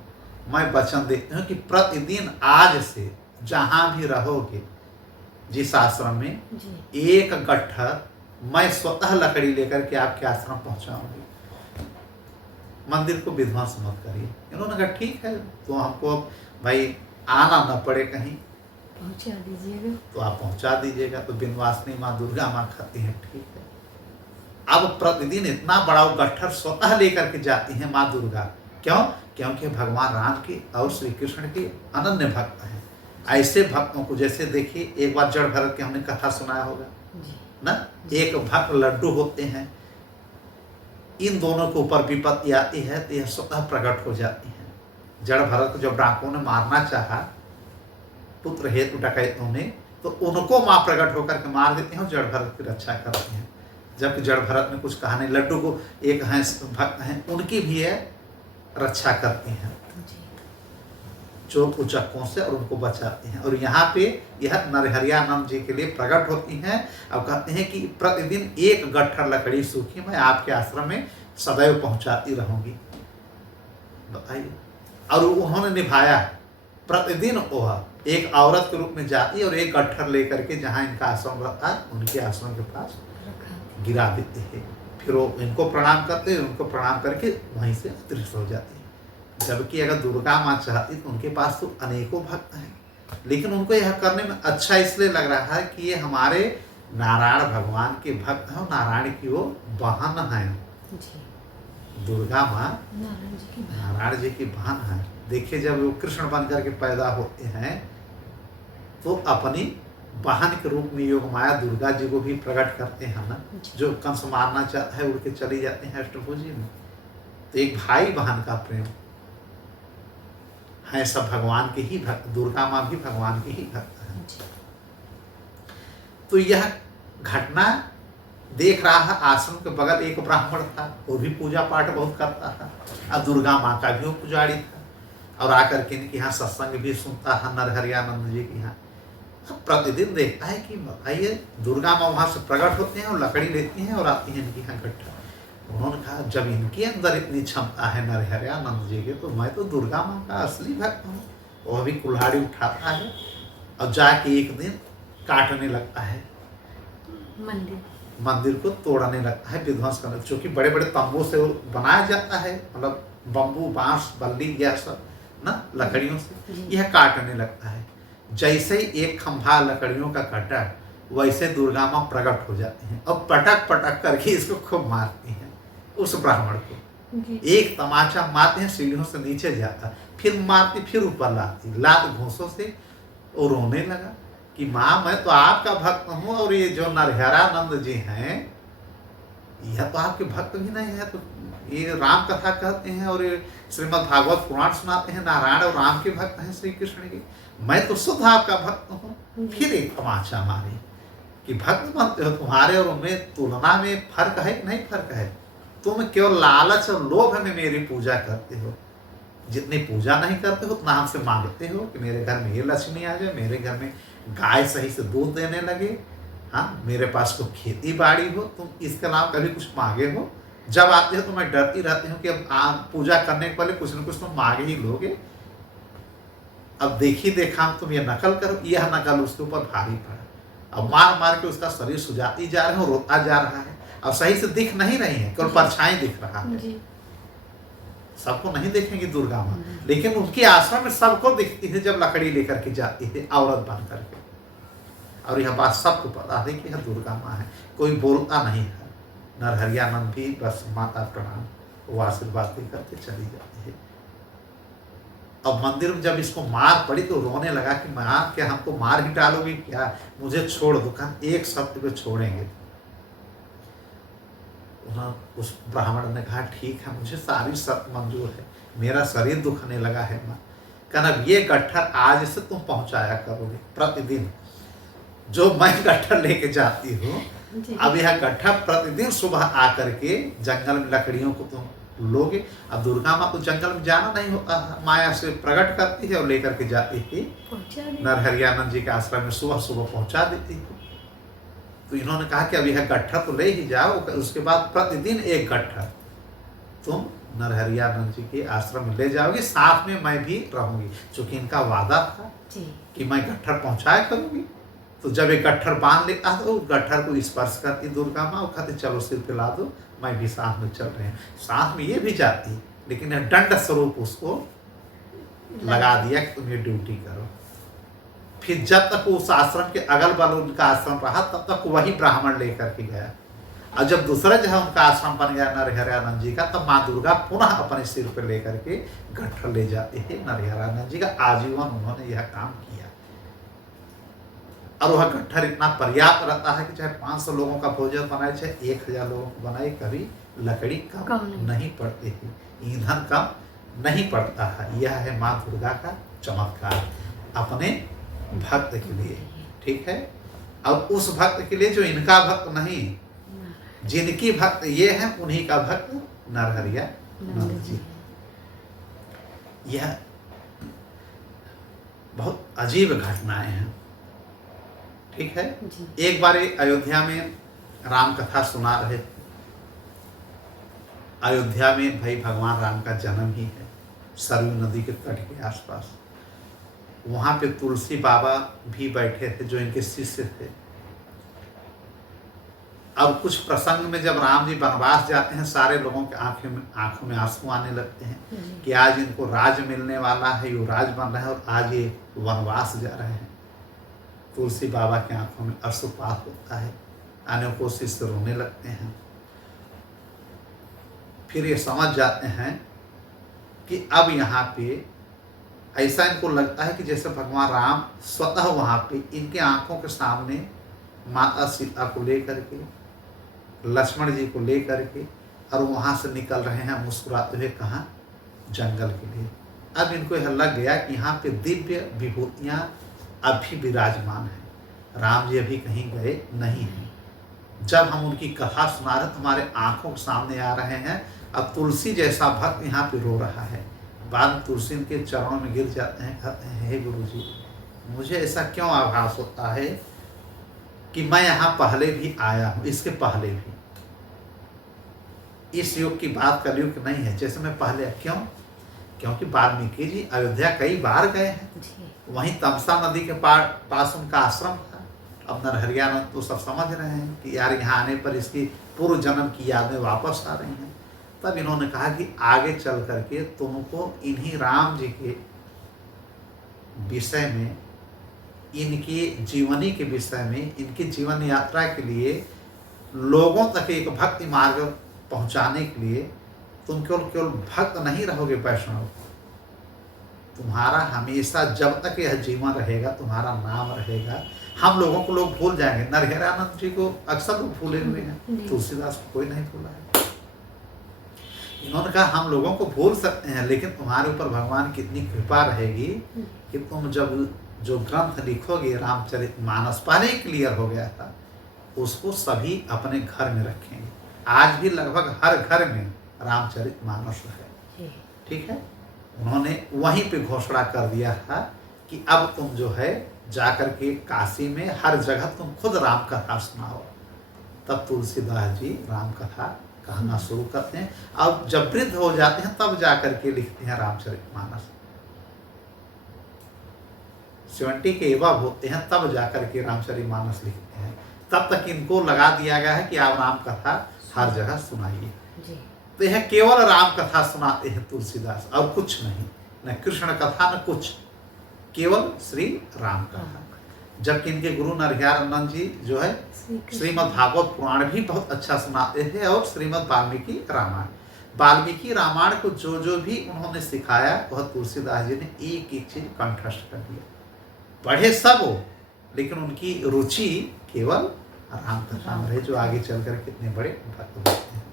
मैं वचन देती हूँ कि प्रतिदिन आज से जहाँ भी रहोगे, जिस आश्रम में, एक गट्ठर मैं स्वतः लकड़ी लेकर के आपके आश्रम पहुँचाऊंगी। मंदिर को विध्वंस मत करिए। इन्होंने कहा ठीक है, तो हमको अब भाई आना न पड़े कहीं, पहुंचा दीजिएगा। तो आप पहुंचा दीजिएगा। तो विंध्यवासिनी माँ दुर्गा माँ कहती हैं ठीक है। अब प्रतिदिन इतना बड़ा वो गट्ठर स्वतः लेकर के जाती हैं माँ दुर्गा। क्यों? क्योंकि भगवान राम के और श्री कृष्ण के अनन्य भक्त हैं। ऐसे भक्तों को, जैसे देखिए एक बार जड़ भरत की हमने कथा सुनाया होगा ना, एक भक्त लड्डू होते हैं, इन दोनों के ऊपर विपत्ति आती है तो यह स्वतः प्रकट हो जाती है। जड़ भरत को जब डाकुओं ने मारना चाहा पुत्र हेतु डकैतों ने, तो उनको माँ प्रकट होकर के मार देते हैं और जड़ भरत की रक्षा करते हैं। जबकि जड़ भरत ने कुछ कहा नहीं, लड्डू को एक हैं भक्त हैं, उनकी भी है रक्षा करती हैं चोर उचक्कों से और उनको बचाते हैं। और यहाँ पे यह नरहरियानंद जी के लिए प्रकट होती हैं। अब कहते हैं कि प्रतिदिन एक गट्ठर लकड़ी सूखी मैं आपके आश्रम में सदैव पहुंचाती रहूंगी। बताइए, और उन्होंने निभाया। प्रतिदिन वह एक औरत के रूप में जाती और एक गट्ठर लेकर के जहाँ इनका आश्रम रहता है उनके आश्रम के पास गिरा देते हैं। फिर वो इनको प्रणाम करते हैं, उनको प्रणाम करके वहीं से अदृश्य हो जाते हैं। जबकि अगर दुर्गा माँ चाहती तो उनके पास तो अनेकों भक्त हैं, लेकिन उनको यह करने में अच्छा इसलिए लग रहा है कि ये हमारे नारायण भगवान के भक्त हैं और नारायण की वो बहन हैं। दुर्गा माँ नारायण जी की बहन है। देखिए जब वो कृष्ण बन करके पैदा होते हैं तो अपनी बहन के रूप में योग माया दुर्गा जी को भी प्रकट करते हैं ना। जो कंस मारना चाहता है उड़ के चली जाते हैं अष्टभुजी में। तो एक भाई बहन का प्रेम है। सब भगवान के ही भक्त, दुर्गा माँ भी भगवान के ही भक्त हैं। तो यह घटना देख रहा है। आश्रम के बगल एक ब्राह्मण था, वो भी पूजा पाठ बहुत करता था, और दुर्गा माँ का भी वो पुजारी था, और आकर के इनके यहाँ सत्संग भी सुनता है नरहरियानंद जी के यहाँ। अब प्रतिदिन देखता है कि बताइए दुर्गा माँ वहाँ से प्रकट होते हैं और लकड़ी लेती हैं और आती हैं इनके यहाँ इकट्ठा। उन्होंने कहा जब इनके अंदर इतनी क्षमता है नरहरियानंद जी के, तो मैं तो दुर्गा माँ का असली भक्त हूँ। वह भी कुल्हाड़ी उठाता है और जाके एक दिन काटने लगता है, मंदिर को तोड़ने लगता है, विध्वंस करने। चूँकि बड़े बड़े तंबू से बनाया जाता है, मतलब बम्बू बांस बल्ली यह सब ना लकड़ियों से, यह काटने लगता है। जैसे ही एक खंभा लकड़ियों का कटा, वैसे दुर्गा माँ प्रकट हो जाती हैं और पटक पटक करके इसको खूब मारती हैं। उस ब्राह्मण को एक तमाचा मारते हैं, सीढ़ियों से नीचे जाता, फिर मारती, फिर ऊपर लाती, लात घूंसों से। और रोने लगा कि माँ मैं तो आपका भक्त हूँ, और ये जो नरहरियानंद जी हैं यह तो आपके भक्त भी नहीं है। तो ये राम कथा कहते हैं और ये श्रीमद् भागवत पुराण सुनाते हैं, नारायण और राम के भक्त हैं श्री कृष्ण के। मैं तो शुद्ध आपका भक्त हूँ। फिर एक तमाचा मारे कि भक्त बनते हो, तुम्हारे और उनमें तुलना में फर्क है कि नहीं फर्क है? तुम केवल लालच और लोभ में मेरी पूजा करते हो, जितनी पूजा नहीं करते हो उतना हमसे मांगते हो कि मेरे घर में ये लक्ष्मी आ जाए, मेरे घर में गाय सही से दूध देने लगे, हाँ मेरे पास को खेती बाड़ी हो। तुम इसके अलावा कभी कुछ मांगे हो? जब आते हो तो मैं डरती रहती हूँ कि अब पूजा करने के पहले कुछ न कुछ तुम मांगे ही लोगे। अब देखी देखा तुम ये नकल करो। यह नकल उसके ऊपर भारी पड़ा। अब मार मार के उसका शरीर सुजाती जा रहा है, रोता जा रहा है। अब सही से दिख नहीं रही है, केवल परछाई दिख रहा है। सबको नहीं देखेंगी दुर्गा माँ, लेकिन उनके आश्रम में सबको दिखती है जब लकड़ी लेकर के जाती है औरत बन करके। और यह बात सबको पता है कि यह दुर्गा माँ है। कोई बोलता नहीं है। नरहरियानंद भी बस माता प्रणाम, वो आशीर्वाद दे करके चली जाती है। अब मंदिर में जब इसको मार पड़ी तो रोने लगा कि माँ क्या हमको मार ही डालोगी क्या, मुझे छोड़ दो। कहा एक शब्द पे छोड़ेंगे। उस ब्राह्मण ने कहा ठीक है, मुझे सारी शर्त मंजूर है, मेरा शरीर दुखने लगा है माँ। कहना ये गट्ठर आज से तुम पहुंचाया करोगे प्रतिदिन, जो मैं गट्ठर लेके जाती हूँ। अब यह गट्ठर प्रतिदिन सुबह आकर के जंगल में लकड़ियों को तुम लोगे। अब दुर्गा माँ तो जंगल में जाना नहीं होता, माया से प्रकट करती है और लेकर के जाती थी नरहरियानंद जी के आश्रम में, सुबह सुबह पहुंचा देती थी। तो इन्होंने कहा कि अब यह गट्ठर तो ले ही जाओ, उसके बाद प्रतिदिन एक गट्ठर तुम नरहरियानंद जी के आश्रम में ले जाओगी, साथ में मैं भी रहूंगी। चूंकि इनका वादा था कि मैं गट्ठर पहुंचाया करूंगी। तो जब एक गट्ठर बांध लेता तो उस गट्ठर को स्पर्श करती दुर्गा माँ, वो कहती चलो सिर पे ला दो, मैं भी साथ में चल रहे हैं। साथ में ये भी जाती लेकिन यह दंड स्वरूप उसको लगा दिया कि तुम ये ड्यूटी करो। फिर जब तक उस आश्रम के अगल बगल उनका आश्रम रहा तब तक वही ब्राह्मण लेकर के गया। और जब दूसरा जो है उनका आश्रम बन गया नरहरानंद जी का, तब माँ दुर्गा पुनः अपने सिर पर लेकर के गट्ठर ले जाते हैं नरहरानंद जी का। आजीवन उन्होंने यह काम किया और वह गट्ठर इतना पर्याप्त रहता है कि चाहे 500 लोगों का भोजन बनाए, चाहे 1000 लोगों को बनाए, कभी लकड़ी कम नहीं पड़ती है, ईंधन कम नहीं पड़ता है। यह है माँ दुर्गा का चमत्कार अपने भक्त के लिए। ठीक है, और उस भक्त के लिए जो इनका भक्त नहीं, जिनकी भक्त ये है उन्हीं का भक्त नरहरिया नंद जी। यह बहुत अजीब घटनाएं हैं। ठीक है, एक बार अयोध्या में राम कथा सुना रहे थे। अयोध्या में भाई भगवान राम का जन्म ही है, सरयू नदी के तट के आसपास। वहां पे तुलसी बाबा भी बैठे थे जो इनके शिष्य थे। अब कुछ प्रसंग में जब राम जी वनवास जाते हैं, सारे लोगों के आंखों में आंसू आने लगते हैं कि आज इनको राज मिलने वाला है, युवराज बन रहे हैं और आज ये वनवास जा रहे हैं। तुलसी बाबा के आंखों में अश्रुपात होता है, अनेकों शिष्य रोने लगते हैं। फिर ये समझ जाते हैं कि अब यहाँ पे ऐसा इनको लगता है कि जैसे भगवान राम स्वतः वहाँ पे इनके आंखों के सामने माता सीता को लेकर के, लक्ष्मण जी को लेकर के, और वहाँ से निकल रहे हैं मुस्कुराते हुए, कहाँ? जंगल के लिए। अब इनको यह लग गया कि यहाँ पे दिव्य विभूतियाँ अभी विराजमान हैं, राम जी अभी कहीं गए नहीं हैं। जब हम उनकी कथा सुना रहे तो हमारे आंखों के सामने आ रहे हैं। अब तुलसी जैसा भक्त यहाँ पे रो रहा है। बाद में तुलसी उनके चरणों में गिर जाते हैं, कहते हैं हे गुरु जी, मुझे ऐसा क्यों आभास होता है कि मैं यहाँ पहले भी आया हूँ, इसके पहले भी। इस युग की बात कलयुग नहीं है, जैसे मैं पहले क्यों? क्योंकि वाल्मीकि जी अयोध्या कई बार गए हैं। वहीं तमसा नदी के पास उनका आश्रम था। अब नरहरियानंद तो सब समझ रहे हैं कि यार यहाँ आने पर इसकी पूर्व जन्म की यादें वापस आ रही हैं। तब इन्होंने कहा कि आगे चल करके तुमको इन्हीं राम जी के विषय में, इनकी जीवनी के विषय में, इनकी जीवन यात्रा के लिए लोगों तक एक भक्ति मार्ग पहुंचाने के लिए तुम केवल भक्त नहीं रहोगे वैष्णव, तुम्हारा हमेशा जब तक यह जीवन रहेगा तुम्हारा नाम रहेगा। हम लोगों को लोग भूल जाएंगे। नरहरानंद जी को अक्सर लोग भूले हुए हैं, तुलसीदास को कोई नहीं भूला है। इन्होंने कहा हम लोगों को भूल सकते हैं, लेकिन तुम्हारे ऊपर भगवान की इतनी कृपा रहेगी कि तुम जब जो ग्रंथ लिखोगे रामचरितमानस, पहले ही क्लियर हो गया था, उसको सभी अपने घर में रखेंगे। आज भी लगभग हर घर में रामचरितमानस है। ठीक है, उन्होंने वहीं पे घोषणा कर दिया था कि अब तुम जो है जाकर के काशी में हर जगह तुम खुद राम कथा सुनाओ। तब तुलसीदास जी राम कथा कहना शुरू करते हैं। अब जब वृद्ध हो जाते हैं तब जाकर के लिखते हैं रामचरितमानस। 70 के एवं होते हैं तब जाकर के रामचरितमानस लिखते हैं। तब तक इनको लगा दिया गया है कि आप राम कथा हर जगह सुनाइए। तो यह केवल राम कथा सुनाते हैं तुलसीदास, और कुछ नहीं, न कृष्ण कथा न कुछ, केवल श्री राम कथा। जबकि इनके गुरु नरहरियानंद जी जो है श्रीमद् भागवत पुराण भी बहुत अच्छा सुनाते थे, और श्रीमद् वाल्मीकि रामायण, वाल्मीकि रामायण को जो जो भी उन्होंने सिखाया वह तुलसीदास जी ने एक एक चीज कंठस्थ कर दिया। पढ़े सब हो, लेकिन उनकी रुचि केवल राम कथा में रहे, जो आगे चल कर कितने बड़े भक्त बनते हैं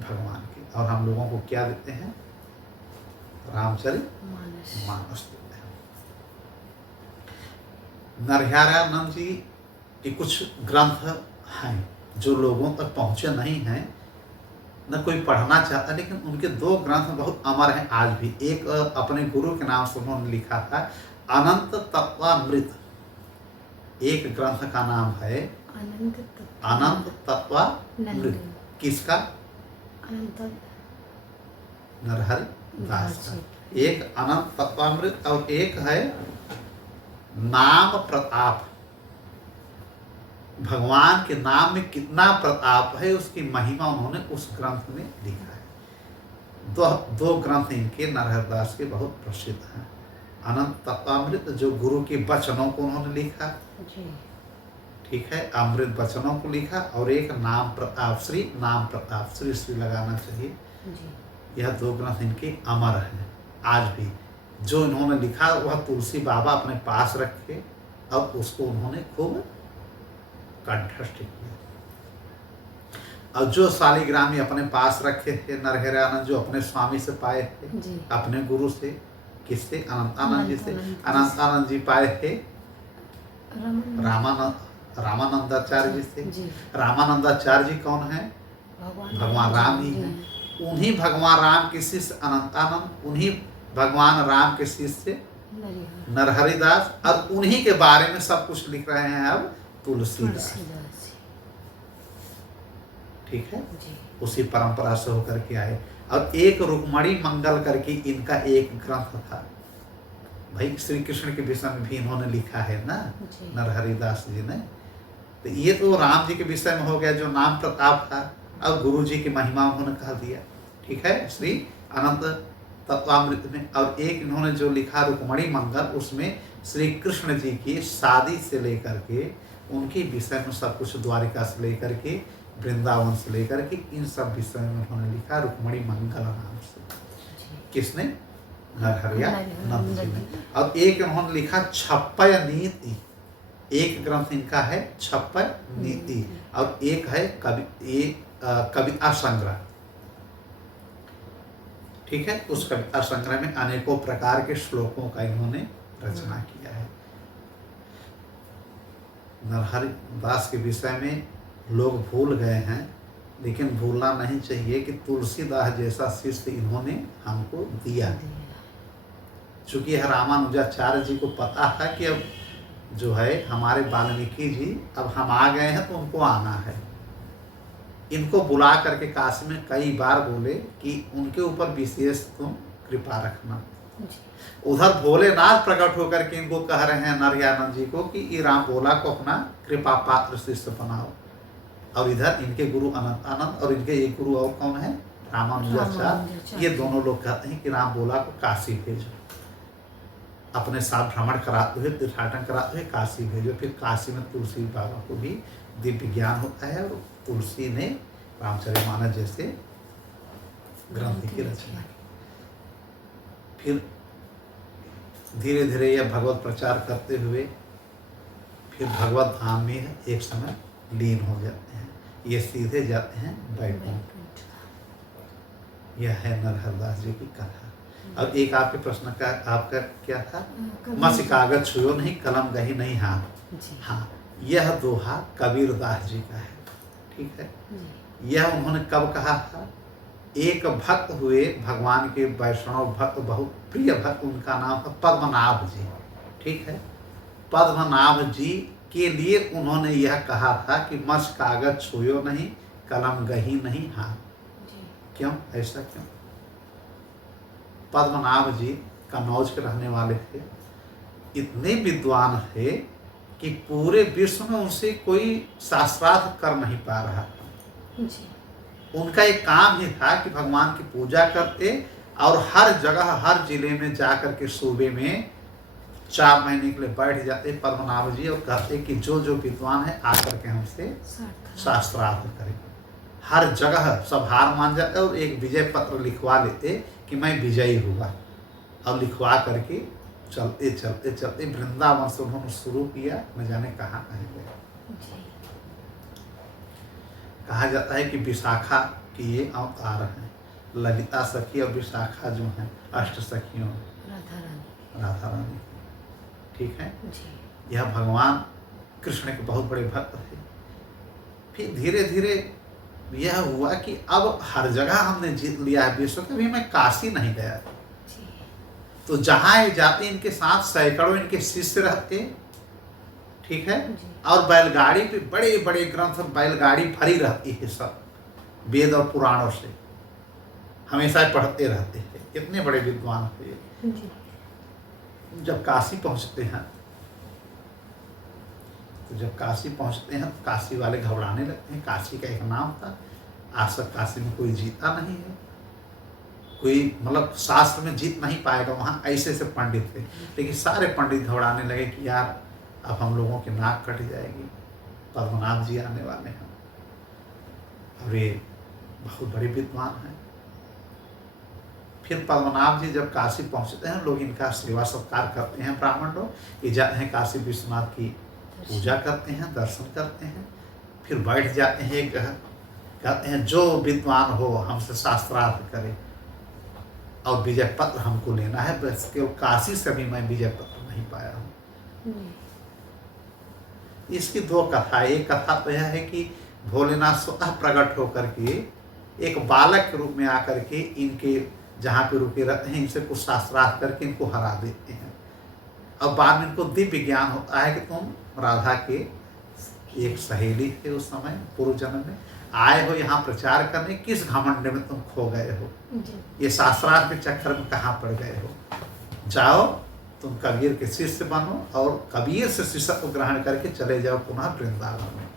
भगवान के। और हम लोगों को क्या देते हैं? रामचरितमानस देते हैं। नरहरियानंद जी के कुछ ग्रंथ हैं जो लोगों तक पहुँचे नहीं हैं, न कोई पढ़ना चाहता, लेकिन उनके 2 ग्रंथ बहुत अमर हैं आज भी। एक अपने गुरु के नाम से उन्होंने लिखा था अनंत तत्वामृत। एक ग्रंथ का नाम है अनंत तत्वामृत। किसका? नरहरि दास का। एक अनंत तत्वामृत और एक है नाम प्रताप। भगवान के नाम में कितना प्रताप है उसकी महिमा उन्होंने उस ग्रंथ में लिखा है। दो ग्रंथ इनके नरहर दास के बहुत प्रसिद्ध हैं। अनंत तत्वामृत जो गुरु के वचनों को उन्होंने लिखा, जी ठीक है, अमृत वचनों को लिखा, और एक नाम प्रताप श्री, नाम प्रताप श्री श्री लगाना चाहिए। जी यह दो ग्रंथ इनके अमर हैं आज भी। जो इन्होंने लिखा वह तुलसी बाबा अपने पास रखे और उसको उन्होंने खूब कंठस्थ किया। और जो शालिग्रामी अपने पास रखे थे नरहरानंद, जो अपने स्वामी से पाए थे, जी अपने गुरु से, किससे? अनंतानंद जी से। अनंतानंद जी से। अनंतानंद जी पाए थे रमन रामानंदाचार्य जी से। जी रामानंदाचार्य जी कौन है? भगवान राम ही हैं। उन्हीं भगवान राम के शिष्य अनंतानंद, उन्हीं भगवान राम के शिष्य नरहरिदास, और उन्हीं के बारे में सब कुछ लिख रहे हैं अब तुलसीदास। ठीक है, जी उसी परंपरा से होकर के आए। और एक रुक्मणी मंगल करके इनका एक ग्रंथ था। भाई श्री कृष्ण के विषय में भी इन्होंने लिखा है ना जी नरहरिदास जी ने। तो ये तो राम जी के विषय में हो गया जो नाम प्रताप था, और गुरु जी की महिमा उन्होंने कह दिया। ठीक है, श्री अनंत तत्वामृत में। और एक इन्होंने जो लिखा रुक्मणी मंगल, उसमें श्री कृष्ण जी की शादी से लेकर के उनके विषय में सब कुछ, द्वारिका से लेकर के वृंदावन से लेकर के इन सब विषय में उन्होंने लिखा रुक्मणी मंगल नाम से। किसने? नरहरियानंद जी ने। और एक उन्होंने लिखा छप्पय नीति, एक ग्रंथ इनका है छप्पय नीति, और एक है कविता संग्रह। ठीक है, उस कविता संग्रह में अनेकों प्रकार के श्लोकों का इन्होंने रचना किया है। नरहरि दास के विषय में लोग भूल गए हैं, लेकिन भूलना नहीं चाहिए कि तुलसीदास जैसा शिष्य इन्होंने हमको दिया। चूंकि यह रामानुजाचार्य जी को पता है कि अब जो है हमारे वाल्मीकि जी अब हम आ गए हैं तो उनको आना है। इनको बुला करके काशी में कई बार बोले कि उनके ऊपर विशेष तुम कृपा रखना। उधर भोलेनाथ प्रकट होकर के इनको कह रहे हैं नरहरियानंद जी को कि ये राम भोला को अपना कृपा पात्र शिष्य बनाओ। और इधर इनके गुरु अनंतानंद और इनके एक गुरु और कौन है? रामानुजाचार्य। ये दोनों लोग कहते हैं कि राम भोला को काशी भेजो, अपने साथ भ्रमण कराते हुए, तीर्थाटन कराते हुए काशी भेजो। फिर काशी में तुलसी बाबा को भी दिव्य ज्ञान होता है, और तुलसी ने रामचरितमानस जैसे ग्रंथ की रचना की। फिर धीरे धीरे यह भगवत प्रचार करते हुए फिर भगवत धाम में एक समय लीन हो जाते हैं। ये सीधे जाते हैं वैकुंठ। यह है नरहरदास जी की कथा। अब एक आपके प्रश्न का आपका क्या था? मसी कागज छुयो नहीं, कलम गही नहीं हाथ। हाँ, यह दोहा कबीरदास जी का है। ठीक है, यह उन्होंने कब कहा था? एक भक्त हुए भगवान के, वैष्णव भक्त, बहुत प्रिय भक्त, उनका नाम था पद्मनाभ जी। ठीक है, पद्मनाभ जी के लिए उन्होंने यह कहा था कि मस कागज छुयो नहीं, कलम गही नहीं हाथ। क्यों? ऐसा क्यों? पद्मनाभ जी कन्नौज के रहने वाले थे, इतने विद्वान थे कि पूरे विश्व में उनसे कोई शास्त्रार्थ कर नहीं पा रहा था। उनका एक काम ही था कि भगवान की पूजा करते, और हर जगह, हर जिले में जाकर के सूबे में 4 महीने के लिए बैठ जाते पद्मनाभ जी, और कहते कि जो जो विद्वान है आकर के हमसे शास्त्रार्थ करें। हर जगह सब हार मान जाते और एक विजय पत्र लिखवा लेते कि मैं विजयी हुआ, और लिखवा करके चलते चलते चलते वृंदावन से उन्होंने शुरू किया, न जाने कहाँ गए। कहा जाता है कि विशाखा की ये अवतार हैं, ललिता सखी और विशाखा जो हैं अष्ट सखियों राधा रानी। ठीक है, यह भगवान कृष्ण के बहुत बड़े भक्त थे। फिर धीरे धीरे यह हुआ कि अब हर जगह हमने जीत लिया है विश्व के, भी मैं काशी नहीं गया। तो जहाँ ये जाते इनके साथ सैकड़ों इनके शिष्य रहते। ठीक है, और बैलगाड़ी पे बड़े बड़े ग्रंथ, बैलगाड़ी भरी रहती है सब वेद और पुराणों से, हमेशा पढ़ते रहते थे, इतने बड़े विद्वान थे। जब काशी पहुंचते हैं तो काशी वाले घबराने लगते हैं। काशी का एक नाम था, आज तक काशी में कोई जीता नहीं है। कोई मतलब शास्त्र में जीत नहीं पाएगा, वहाँ ऐसे ऐसे पंडित थे। लेकिन सारे पंडित घबराने लगे कि यार अब हम लोगों की नाक कट जाएगी, पद्मनाभ जी आने वाले हैं और ये बहुत बड़े विद्वान हैं। फिर पद्मनाभ जी जब काशी पहुँचते हैं, लोग इनका सेवा सत्कार करते हैं, ब्राह्मण लोग ये जाते हैं काशी विश्वनाथ की पूजा करते हैं, दर्शन करते हैं, फिर बैठ जाते हैं। एक कहते हैं जो विद्वान हो हमसे शास्त्रार्थ करे और विजय पत्र हमको लेना है, बस केवल काशी से भी मैं विजय पत्र नहीं पाया हूँ। इसकी दो कथा, एक कथा तो यह है कि भोलेनाथ स्वतः प्रकट होकर के एक बालक के रूप में आकर के इनके जहाँ पे रुके रहते हैं इनसे कुछ शास्त्रार्थ करके इनको हरा देते हैं। अब बाद में इनको दिव्य ज्ञान होता है कि तुम राधा के एक सहेली थे, उस समय पूर्व जन्म में आए हो यहाँ प्रचार करने, किस घमंड में तुम खो गए हो, ये शास्त्रार्थ के चक्कर में कहाँ पड़ गए हो, जाओ तुम कबीर के शिष्य बनो और कबीर से शिष्यत्व ग्रहण करके चले जाओ पुनः वृंदावन में,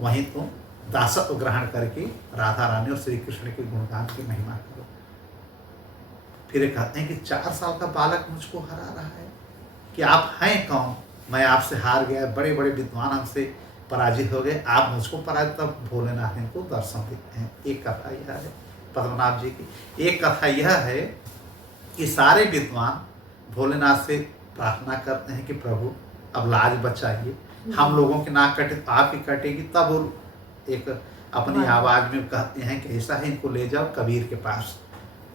वहीं तुम दासत्व ग्रहण करके राधा रानी और श्री कृष्ण के गुणगान की महिमा करो। फिर कहते हैं कि 4 साल का बालक मुझको हरा रहा है कि आप हैं कौन, मैं आपसे हार गया, बड़े बड़े विद्वान हमसे पराजित हो गए, आप मुझको पराजित। तब भोलेनाथ इनको दर्शन देते हैं। एक कथा यह है पद्मनाभ जी की। एक कथा यह है कि सारे विद्वान भोलेनाथ से प्रार्थना करते हैं कि प्रभु अब लाज बचाइए, हम लोगों की नाक कटे तो आपकी कटेगी। तब वो एक अपनी आवाज़ में कहते हैं कि ऐसा है, इनको ले जाओ कबीर के पास,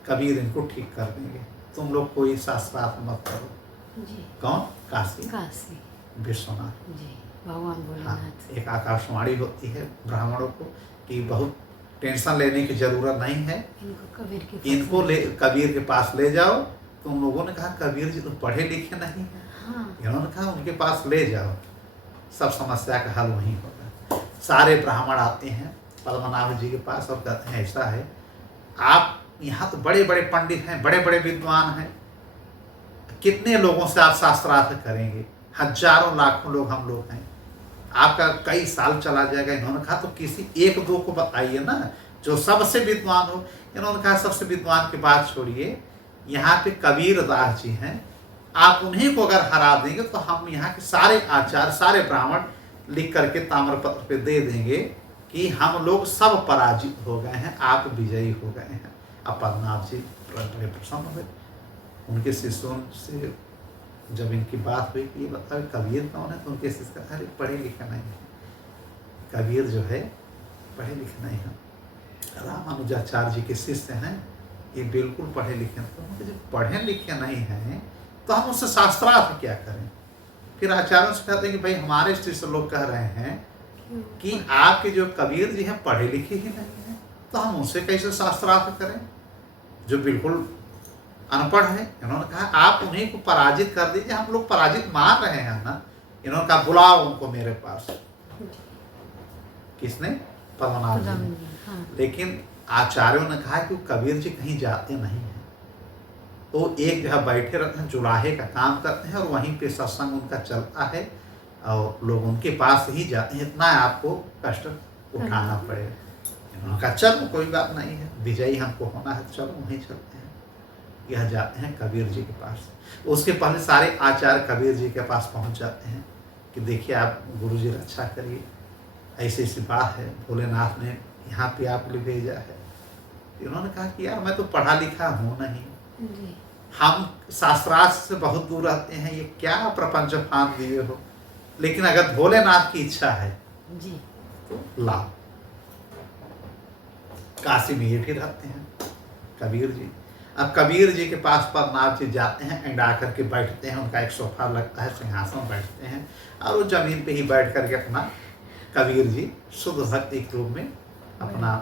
कबीर इनको ठीक कर देंगे, तुम लोग कोई शास्त्रार्थ मत करो। जी। कौन? काशी काशी विश्वनाथ जी, भगवान भोलेनाथ। एक आकाशवाणी होती है ब्राह्मणों को कि बहुत टेंशन लेने की जरूरत नहीं है, इनको ले कबीर के पास ले जाओ। तो उन लोगों ने कहा कबीर जी तो पढ़े लिखे नहीं हैं। हाँ। इन्होंने कहा उनके पास ले जाओ, सब समस्या का हल वहीं होगा। सारे ब्राह्मण आते हैं पद्मनाभ जी के पास और कहते हैं ऐसा है, आप यहाँ तो बड़े बड़े पंडित हैं, बड़े बड़े विद्वान हैं, कितने लोगों से आप शास्त्रार्थ करेंगे, हजारों लाखों लोग हम लोग हैं, आपका कई साल चला जाएगा। इन्होंने कहा तो किसी एक दो को बताइए ना जो सबसे विद्वान हो। इन्होंने कहा सबसे विद्वान की बात छोड़िए, यहाँ पे कबीर दास जी हैं, आप उन्हीं को अगर हरा देंगे तो हम यहाँ के सारे आचार्य सारे ब्राह्मण लिख करके ताम्रपत्र पे दे देंगे कि हम लोग सब पराजित हो गए हैं, आप विजयी हो गए हैं। अब पद्मनाभ जी बड़े प्रसन्न हुए। उनके शिष्यों से जब इनकी बात हुई कि ये बताओ कबीर कौन है, तो उनके शिष्य कहा अरे पढ़े लिखे नहीं है, कबीर जो है पढ़े लिखे नहीं है, रामानुजाचार्य जी के शिष्य हैं, ये बिल्कुल पढ़े लिखे हैं। तो जब पढ़े लिखे नहीं हैं तो हम उससे शास्त्रार्थ क्या करें। फिर आचार्यों से कहते हैं कि भाई हमारे शिष्य लोग कह रहे हैं कि आपके जो कबीर जी हैं पढ़े लिखे ही नहीं हैं, तो हम उनसे कैसे शास्त्रार्थ करें जो बिल्कुल अनपढ़ है। इन्होंने कहा आप उन्हीं को पराजित कर दीजिए, हम लोग पराजित मान रहे हैं ना। इन्होंने कहा बुलाओ उनको मेरे पास। किसने? पद्मनाभ जी। हाँ। लेकिन आचार्यों ने कहा कि कबीर जी कहीं जाते नहीं हैं, तो एक जगह बैठे रहते हैं, जुलाहे का काम करते हैं और वहीं पे सत्संग उनका चलता है और लोग उनके पास ही जाते हैं, इतना आपको कष्ट उठाना पड़ेगा। इन्होंने कहा चलो कोई बात नहीं है, विजयी हमको होना है, चलो वहीं चलते हैं। यह जाते हैं कबीर जी के पास। उसके पहले सारे आचार्य कबीर जी के पास पहुंच जाते हैं कि देखिए आप गुरु जी रक्षा करिए, ऐसी ऐसी बात है, भोलेनाथ ने यहाँ पे आप लिए भेजा है। इन्होंने कहा कि यार मैं तो पढ़ा लिखा हूँ नहीं, हम शास्त्रार्थ से बहुत दूर रहते हैं, ये क्या प्रपंच फांद दिए हो, लेकिन अगर भोलेनाथ की इच्छा है जी तो लाओ। काशी में ये भी रहते हैं कबीर जी। अब कबीर जी के पास पद्मनाभ जी जाते हैं एंड आकर के बैठते हैं, उनका एक सोफा लगता है, सिंहासन बैठते हैं और वो जमीन पे ही बैठ करके अपना कबीर जी शुद्ध भक्ति के रूप में अपना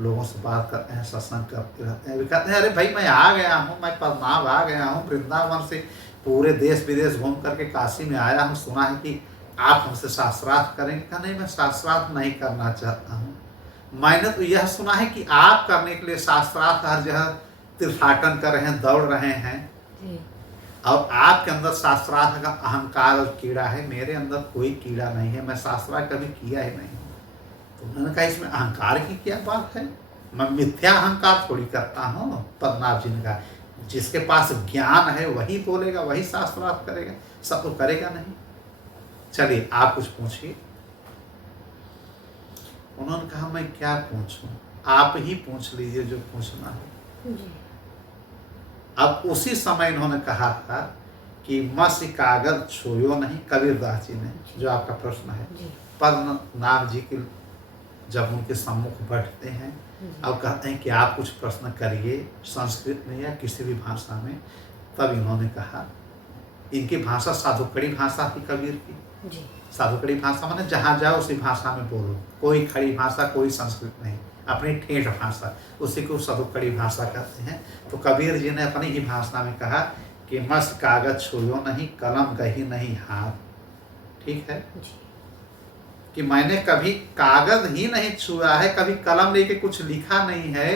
लोगों से बात करते हैं, सत्संग करते रहते हैं। वे कहते हैं अरे भाई मैं आ गया हूँ, मैं पद्मनाभ आ गया हूँ, वृंदावन से पूरे देश विदेश घूम करके काशी में आया हूँ, सुना है कि आप हमसे शास्त्रार्थ करेंगे। कहा नहीं मैं शास्त्रार्थ नहीं करना चाहता हूँ, मैंने तो यह सुना है कि आप करने के लिए शास्त्रार्थ हर जगह तीर्थाटन कर रहे हैं, दौड़ रहे हैं और आपके अंदर शास्त्रार्थ का अहंकार और कीड़ा है, मेरे अंदर कोई कीड़ा नहीं है, मैं शास्त्रार्थ कभी किया ही नहीं। तो उन्होंने कहा इसमें अहंकार की क्या बात है, मैं मिथ्या अहंकार थोड़ी करता हूँ। पद्मनाभ जी ने कहा जिसके पास ज्ञान है वही बोलेगा, वही शास्त्रार्थ करेगा, सब तो करेगा नहीं। चलिए आप कुछ पूछिए। उन्होंने कहा मैं क्या पूछूं, आप ही पूछ लीजिए जो पूछना है। जी। अब उसी समय इन्होंने कहा था कि मत्स्य कागज छुयो नहीं, कबीरदास जी ने, जो आपका प्रश्न है। जी। पद्मनाभ जी के जब उनके सम्मुख बैठते हैं और कहते हैं कि आप कुछ प्रश्न करिए संस्कृत में या किसी भी भाषा में, तब इन्होंने कहा, इनकी भाषा साधुकड़ी भाषा थी कबीर की। जी। साधुकड़ी भाषा माने जहाँ जाओ उसी भाषा में बोलो, कोई खड़ी भाषा, कोई संस्कृत नहीं, अपनी ठेठ भाषा, उसी को साधुकड़ी भाषा कहते हैं। तो कबीर जी ने अपनी ही भाषा में कहा कि मस्त कागज छुयो नहीं, कलम गही नहीं हाथ। ठीक है जी। कि मैंने कभी कागज ही नहीं छुआ है, कभी कलम लेके कुछ लिखा नहीं है,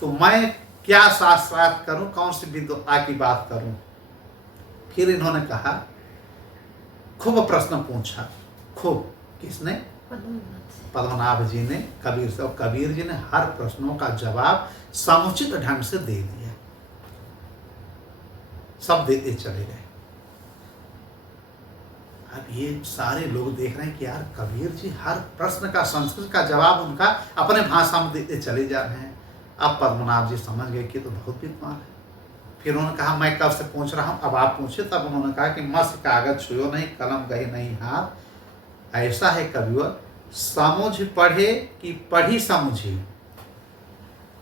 तो मैं क्या शास्त्रार्थ करूं, कौन सी विद्वता की बात करूं। फिर इन्होंने कहा, खूब प्रश्न पूछा, खूब। किसने? पद्मनाभ जी ने कबीर से, और कबीर जी ने हर प्रश्नों का जवाब समुचित ढंग से दे दिया, सब देते चले गए। अब ये सारे लोग देख रहे हैं कि यार कबीर जी हर प्रश्न का संस्कृत का जवाब उनका अपने भाषा में देते चले जा रहे हैं। अब पद्मनाभ जी समझ गए कि तो बहुत विद्वान है। फिर उन्होंने कहा मैं कब से पूछ रहा हूँ, अब आप पूछिए। तब उन्होंने कहा कि मत्स्य कागज छुयो नहीं, कलम गही नहीं हाथ। ऐसा है कविवर, समझ पढ़े कि पढ़ी समझी।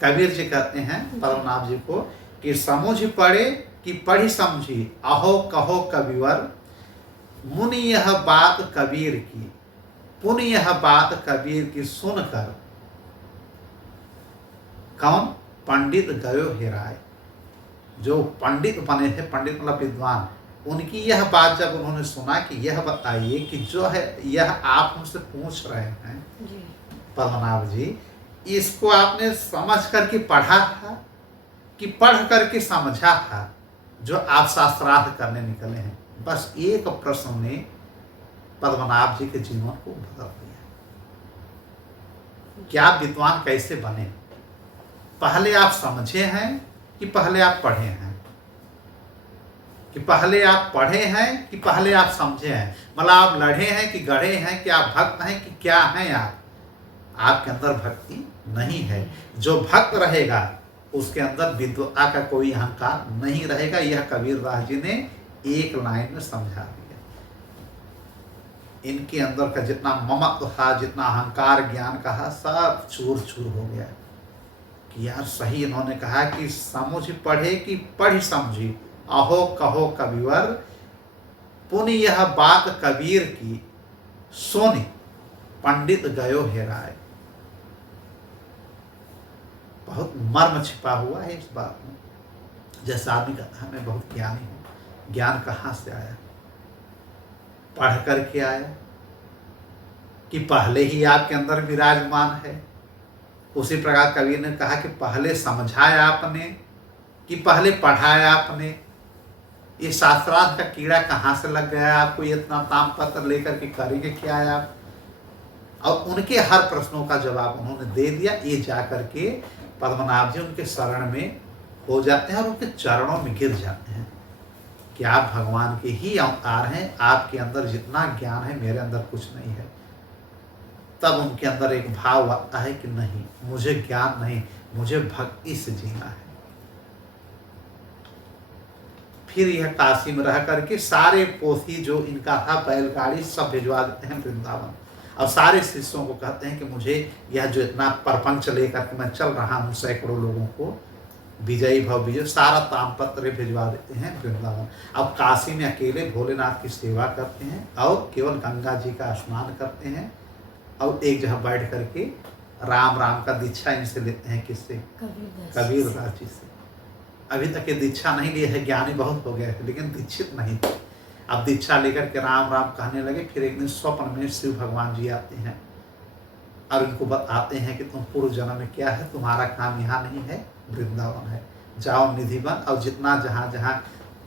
कबीर जी कहते हैं पद्मनाभ जी को कि समझ पढ़े कि पढ़ी समझी, अहो कहो कविवर, मुनि यह बात कबीर की, पुनि यह बात कबीर की सुनकर, कौन? पंडित गयो हेराए। जो पंडित बने थे, पंडित मतलब विद्वान, उनकी यह बात जब उन्होंने सुना कि यह बताइए कि जो है यह आप हमसे पूछ रहे हैं पद्मनाभ जी, इसको आपने समझ करके पढ़ा था कि पढ़ करके समझा था, जो आप शास्त्रार्थ करने निकले हैं। बस एक प्रश्न ने पद्मनाभ जी के जीवन को बदल दिया। क्या विद्वान कैसे बने? पहले आप समझे हैं कि पहले आप पढ़े हैं, कि पहले आप पढ़े हैं कि पहले आप समझे हैं। मतलब आप लड़े हैं कि गढ़े हैं, कि आप भक्त हैं कि क्या हैं आप? आपके अंदर भक्ति नहीं है। जो भक्त रहेगा उसके अंदर विद्वता का कोई अहंकार नहीं रहेगा। यह कबीरदास जी ने एक लाइन में समझा दिया। इनके अंदर का जितना ममत्व था, जितना अहंकार ज्ञान का था, सब चूर चूर हो गया। कि यार सही इन्होंने कहा कि समझ पढ़े कि पढ़ी समझी, अहो कहो कबीवर, पुनि यह बात कबीर की, सोनी पंडित गयो हेराए। बहुत मर्म छिपा हुआ है इस बात में। जैसे आदमी कहता है मैं बहुत ज्ञानी हूं, ज्ञान कहाँ से आया? पढ़ करके आया कि पहले ही आपके अंदर विराजमान है? उसी प्रकार कवि ने कहा कि पहले समझाया आपने कि पहले पढ़ाया आपने? ये शास्त्रार्थ का कीड़ा कहाँ से लग गया आपको? ये इतना तामपत्र लेकर के करेंगे क्या आप? और उनके हर प्रश्नों का जवाब उन्होंने दे दिया। ये जाकर के पद्मनाभ जी उनके शरण में हो जाते हैं और उनके चरणों में गिर जाते हैं कि आप भगवान के ही अवतार हैं, आपके अंदर जितना ज्ञान है मेरे अंदर कुछ नहीं है। तब उनके अंदर एक भाव आता है कि नहीं, मुझे ज्ञान नहीं, मुझे भक्ति से जीना है। फिर यह काशी में रह करके सारे पोथी जो इनका था, बैलगाड़ी सब भिजवा देते हैं वृंदावन। और सारे शिष्यों को कहते हैं कि मुझे यह जो इतना परपंच लेकर के मैं चल रहा हूँ, सैकड़ों लोगों को विजयी भव विजय, सारा तामपत्र भिजवा देते हैं वृंदावन। अब काशी में अकेले भोलेनाथ की सेवा करते हैं और केवल गंगा जी का स्नान करते हैं और एक जगह बैठ करके राम राम का दीक्षा इनसे लेते हैं। किससे? कबीरदास जी से। अभी तक ये दीक्षा नहीं लिए है, ज्ञानी बहुत हो गए हैं लेकिन दीक्षित नहीं थे। अब दीक्षा लेकर के राम राम कहने लगे। फिर एक दिन स्वप्न में शिव भगवान जी आते हैं और उनको बताते हैं कि तुम पूर्व जन्म में क्या है, तुम्हारा काम यहाँ नहीं है, वृंदावन है, जाओ निधि बन, और जितना जहाँ जहाँ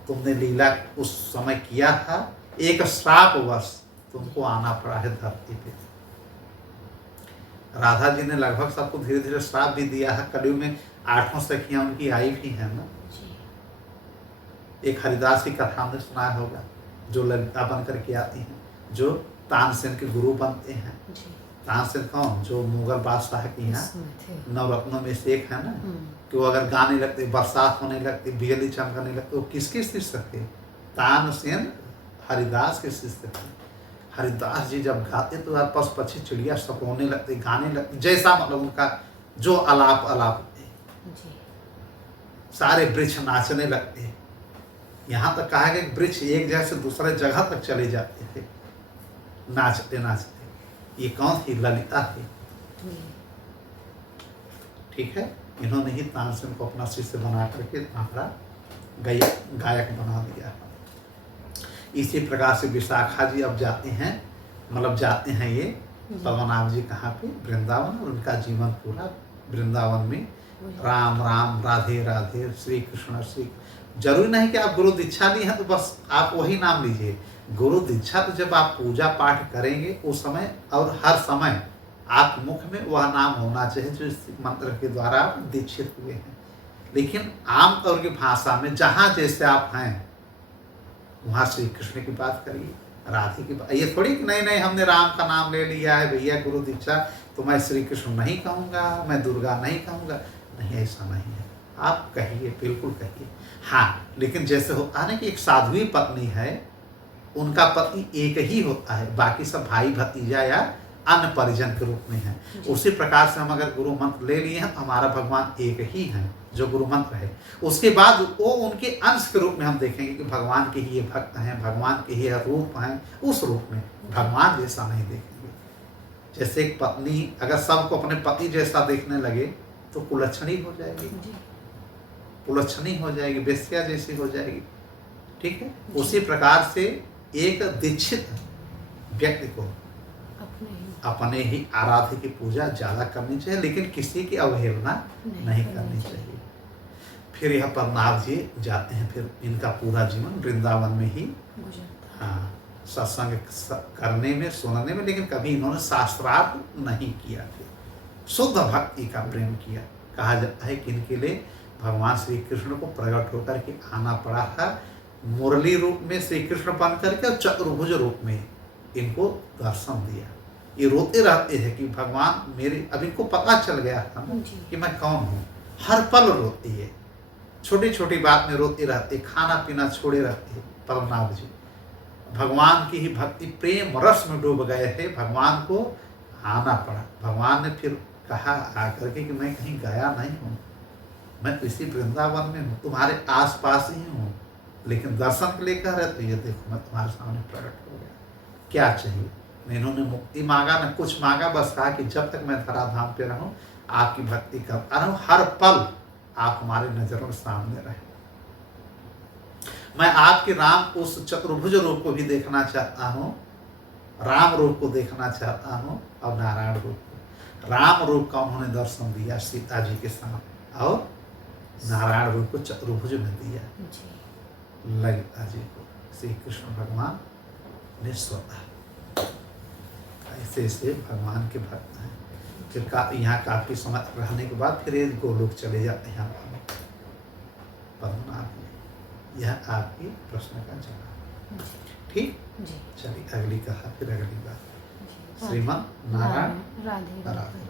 तुमने लीला उस समय किया था, एक श्रापवश तुमको आना पड़ा है धरती पे। राधा जी ने लगभग सबको धीरे धीरे श्राप भी दिया है। कलयुग में 8 सखियां उनकी आई भी हैं ना। जी। एक हरिदास की कथा हमने सुना होगा, जो ललिता बन करके आती हैं, जो तानसेन के गुरु बनते हैं। जी। तानसेन कौन? जो मुगल बादशाह की यहाँ इसमें थे। नवरत्नों में से एक है ना, कि वो अगर गाने लगते, बरसात होने लगती, बिजली चमकने लगती, वो किसके शिष्य थे? तानसेन हरिदास के शिष्य थे। हरिदास जी जब गाते तो यार पशु पक्षी चिड़िया सब रोने लगते, गाने लगते, जैसा मतलब उनका जो आलाप थे, जी। सारे वृक्ष नाचने लगते। यहाँ तक कहा गया कि वृक्ष एक जगह से दूसरे जगह तक चले जाते थे नाचते नाचते। ये कौन थी? ललिता थी। जी। ठीक है, इन्होंने ही तानसेन को अपना शिष्य बना करके हमारा गायक बना दिया। इसी प्रकार से विशाखा जी अब जाते हैं, मतलब जाते हैं ये पद्मनाभ जी कहाँ पे? वृंदावन। और उनका जीवन पूरा वृंदावन में राम राम, राधे राधे, श्री कृष्ण श्री। जरूरी नहीं कि आप गुरु दीक्षा ली है तो बस आप वही नाम लीजिए। गुरु दीक्षा तो जब आप पूजा पाठ करेंगे उस समय और हर समय आप मुख में वह नाम होना चाहिए जो इस मंत्र के द्वारा आप दीक्षित हुए हैं। लेकिन आमतौर की भाषा में जहाँ जैसे आप हैं वहाँ श्री कृष्ण की बात करिए, राधे की बात। ये थोड़ी कि नहीं नहीं हमने राम का नाम ले लिया है भैया गुरु दीक्षा, तो मैं श्री कृष्ण नहीं कहूँगा, मैं दुर्गा नहीं कहूँगा। नहीं, ऐसा नहीं है। आप कहिए, बिल्कुल कहिए। हाँ, लेकिन जैसे होता है ना कि एक साध्वी पत्नी है, उनका पति एक ही होता है, बाकी सब भाई भतीजा या अन्य परिजन के रूप में है। उसी प्रकार से हम अगर गुरु मंत्र ले लिए हैं तो हमारा भगवान एक ही है जो गुरु मंत्र है। उसके बाद वो उनके अंश के रूप में हम देखेंगे कि भगवान के ही ये भक्त हैं, भगवान के ही रूप हैं। उस रूप में भगवान जैसा नहीं देखेंगे। जैसे एक पत्नी अगर सबको अपने पति जैसा देखने लगे तो कुलच्छणी हो जाएगी, कुलच्छणी हो जाएगी, बेश्या जैसी हो जाएगी। ठीक है, उसी प्रकार से एक दीक्षित व्यक्ति को अपने ही आराध्य की पूजा ज़्यादा करनी चाहिए, लेकिन किसी की अवहेलना नहीं करनी चाहिए। फिर यह पद्मनाभ जी जाते हैं, फिर इनका पूरा जीवन वृंदावन में ही हाँ सत्संग करने में, सुनने में, लेकिन कभी इन्होंने शास्त्रार्थ नहीं किया। फिर शुद्ध भक्ति का प्रेम किया। कहा जाता है कि इनके लिए भगवान श्री कृष्ण को प्रकट होकर के आना पड़ा था, मुरली रूप में श्री कृष्ण बन करके, और चतुर्भुज रूप में इनको दर्शन दिया। ये रोते रहते हैं कि भगवान मेरे, अब इनको पता चल गया था ना कि मैं कौन हूँ। हर पल रोती है, छोटी छोटी बात में रोते रहते, खाना पीना छोड़े रहते पद्मनाभ जी। भगवान की ही भक्ति प्रेम रस में डूब गए थे, भगवान को आना पड़ा। भगवान ने फिर कहा आकर के कि मैं कहीं गया नहीं हूँ, मैं तो इसी वृंदावन में हूँ, तुम्हारे आसपास ही हूँ, लेकिन दर्शन के लिए कह रहे तो ये देखो मैं तुम्हारे सामने प्रकट हो गया। क्या चाहिए? इन्होंने मुक्ति मांगा, न कुछ मांगा, बस कहा कि जब तक मैं धराधाम पे रहूं आपकी भक्ति करता रहूं, हर पल आप हमारे नजरों के सामने रहें। मैं आपके राम उस चतुर्भुज रूप को भी देखना चाहता हूँ, राम रूप को देखना चाहता हूँ, और नारायण रूप को। राम रूप का उन्होंने दर्शन दिया सीता जी के सामने, और नारायण रूप को चतुर्भुज में दिया ललिता जी को। श्री कृष्ण भगवान ने स्वतः ऐसे ऐसे भगवान के भक्त हैं। फिर यहाँ काफ़ी समय रहने के बाद फिर गोलोक चले जाते हैं पद्मनाभ में। यह आपके प्रश्न का जवाब। ठीक, चलिए अगली कथा, फिर अगली बात। श्रीमन नारायण राधे राधे।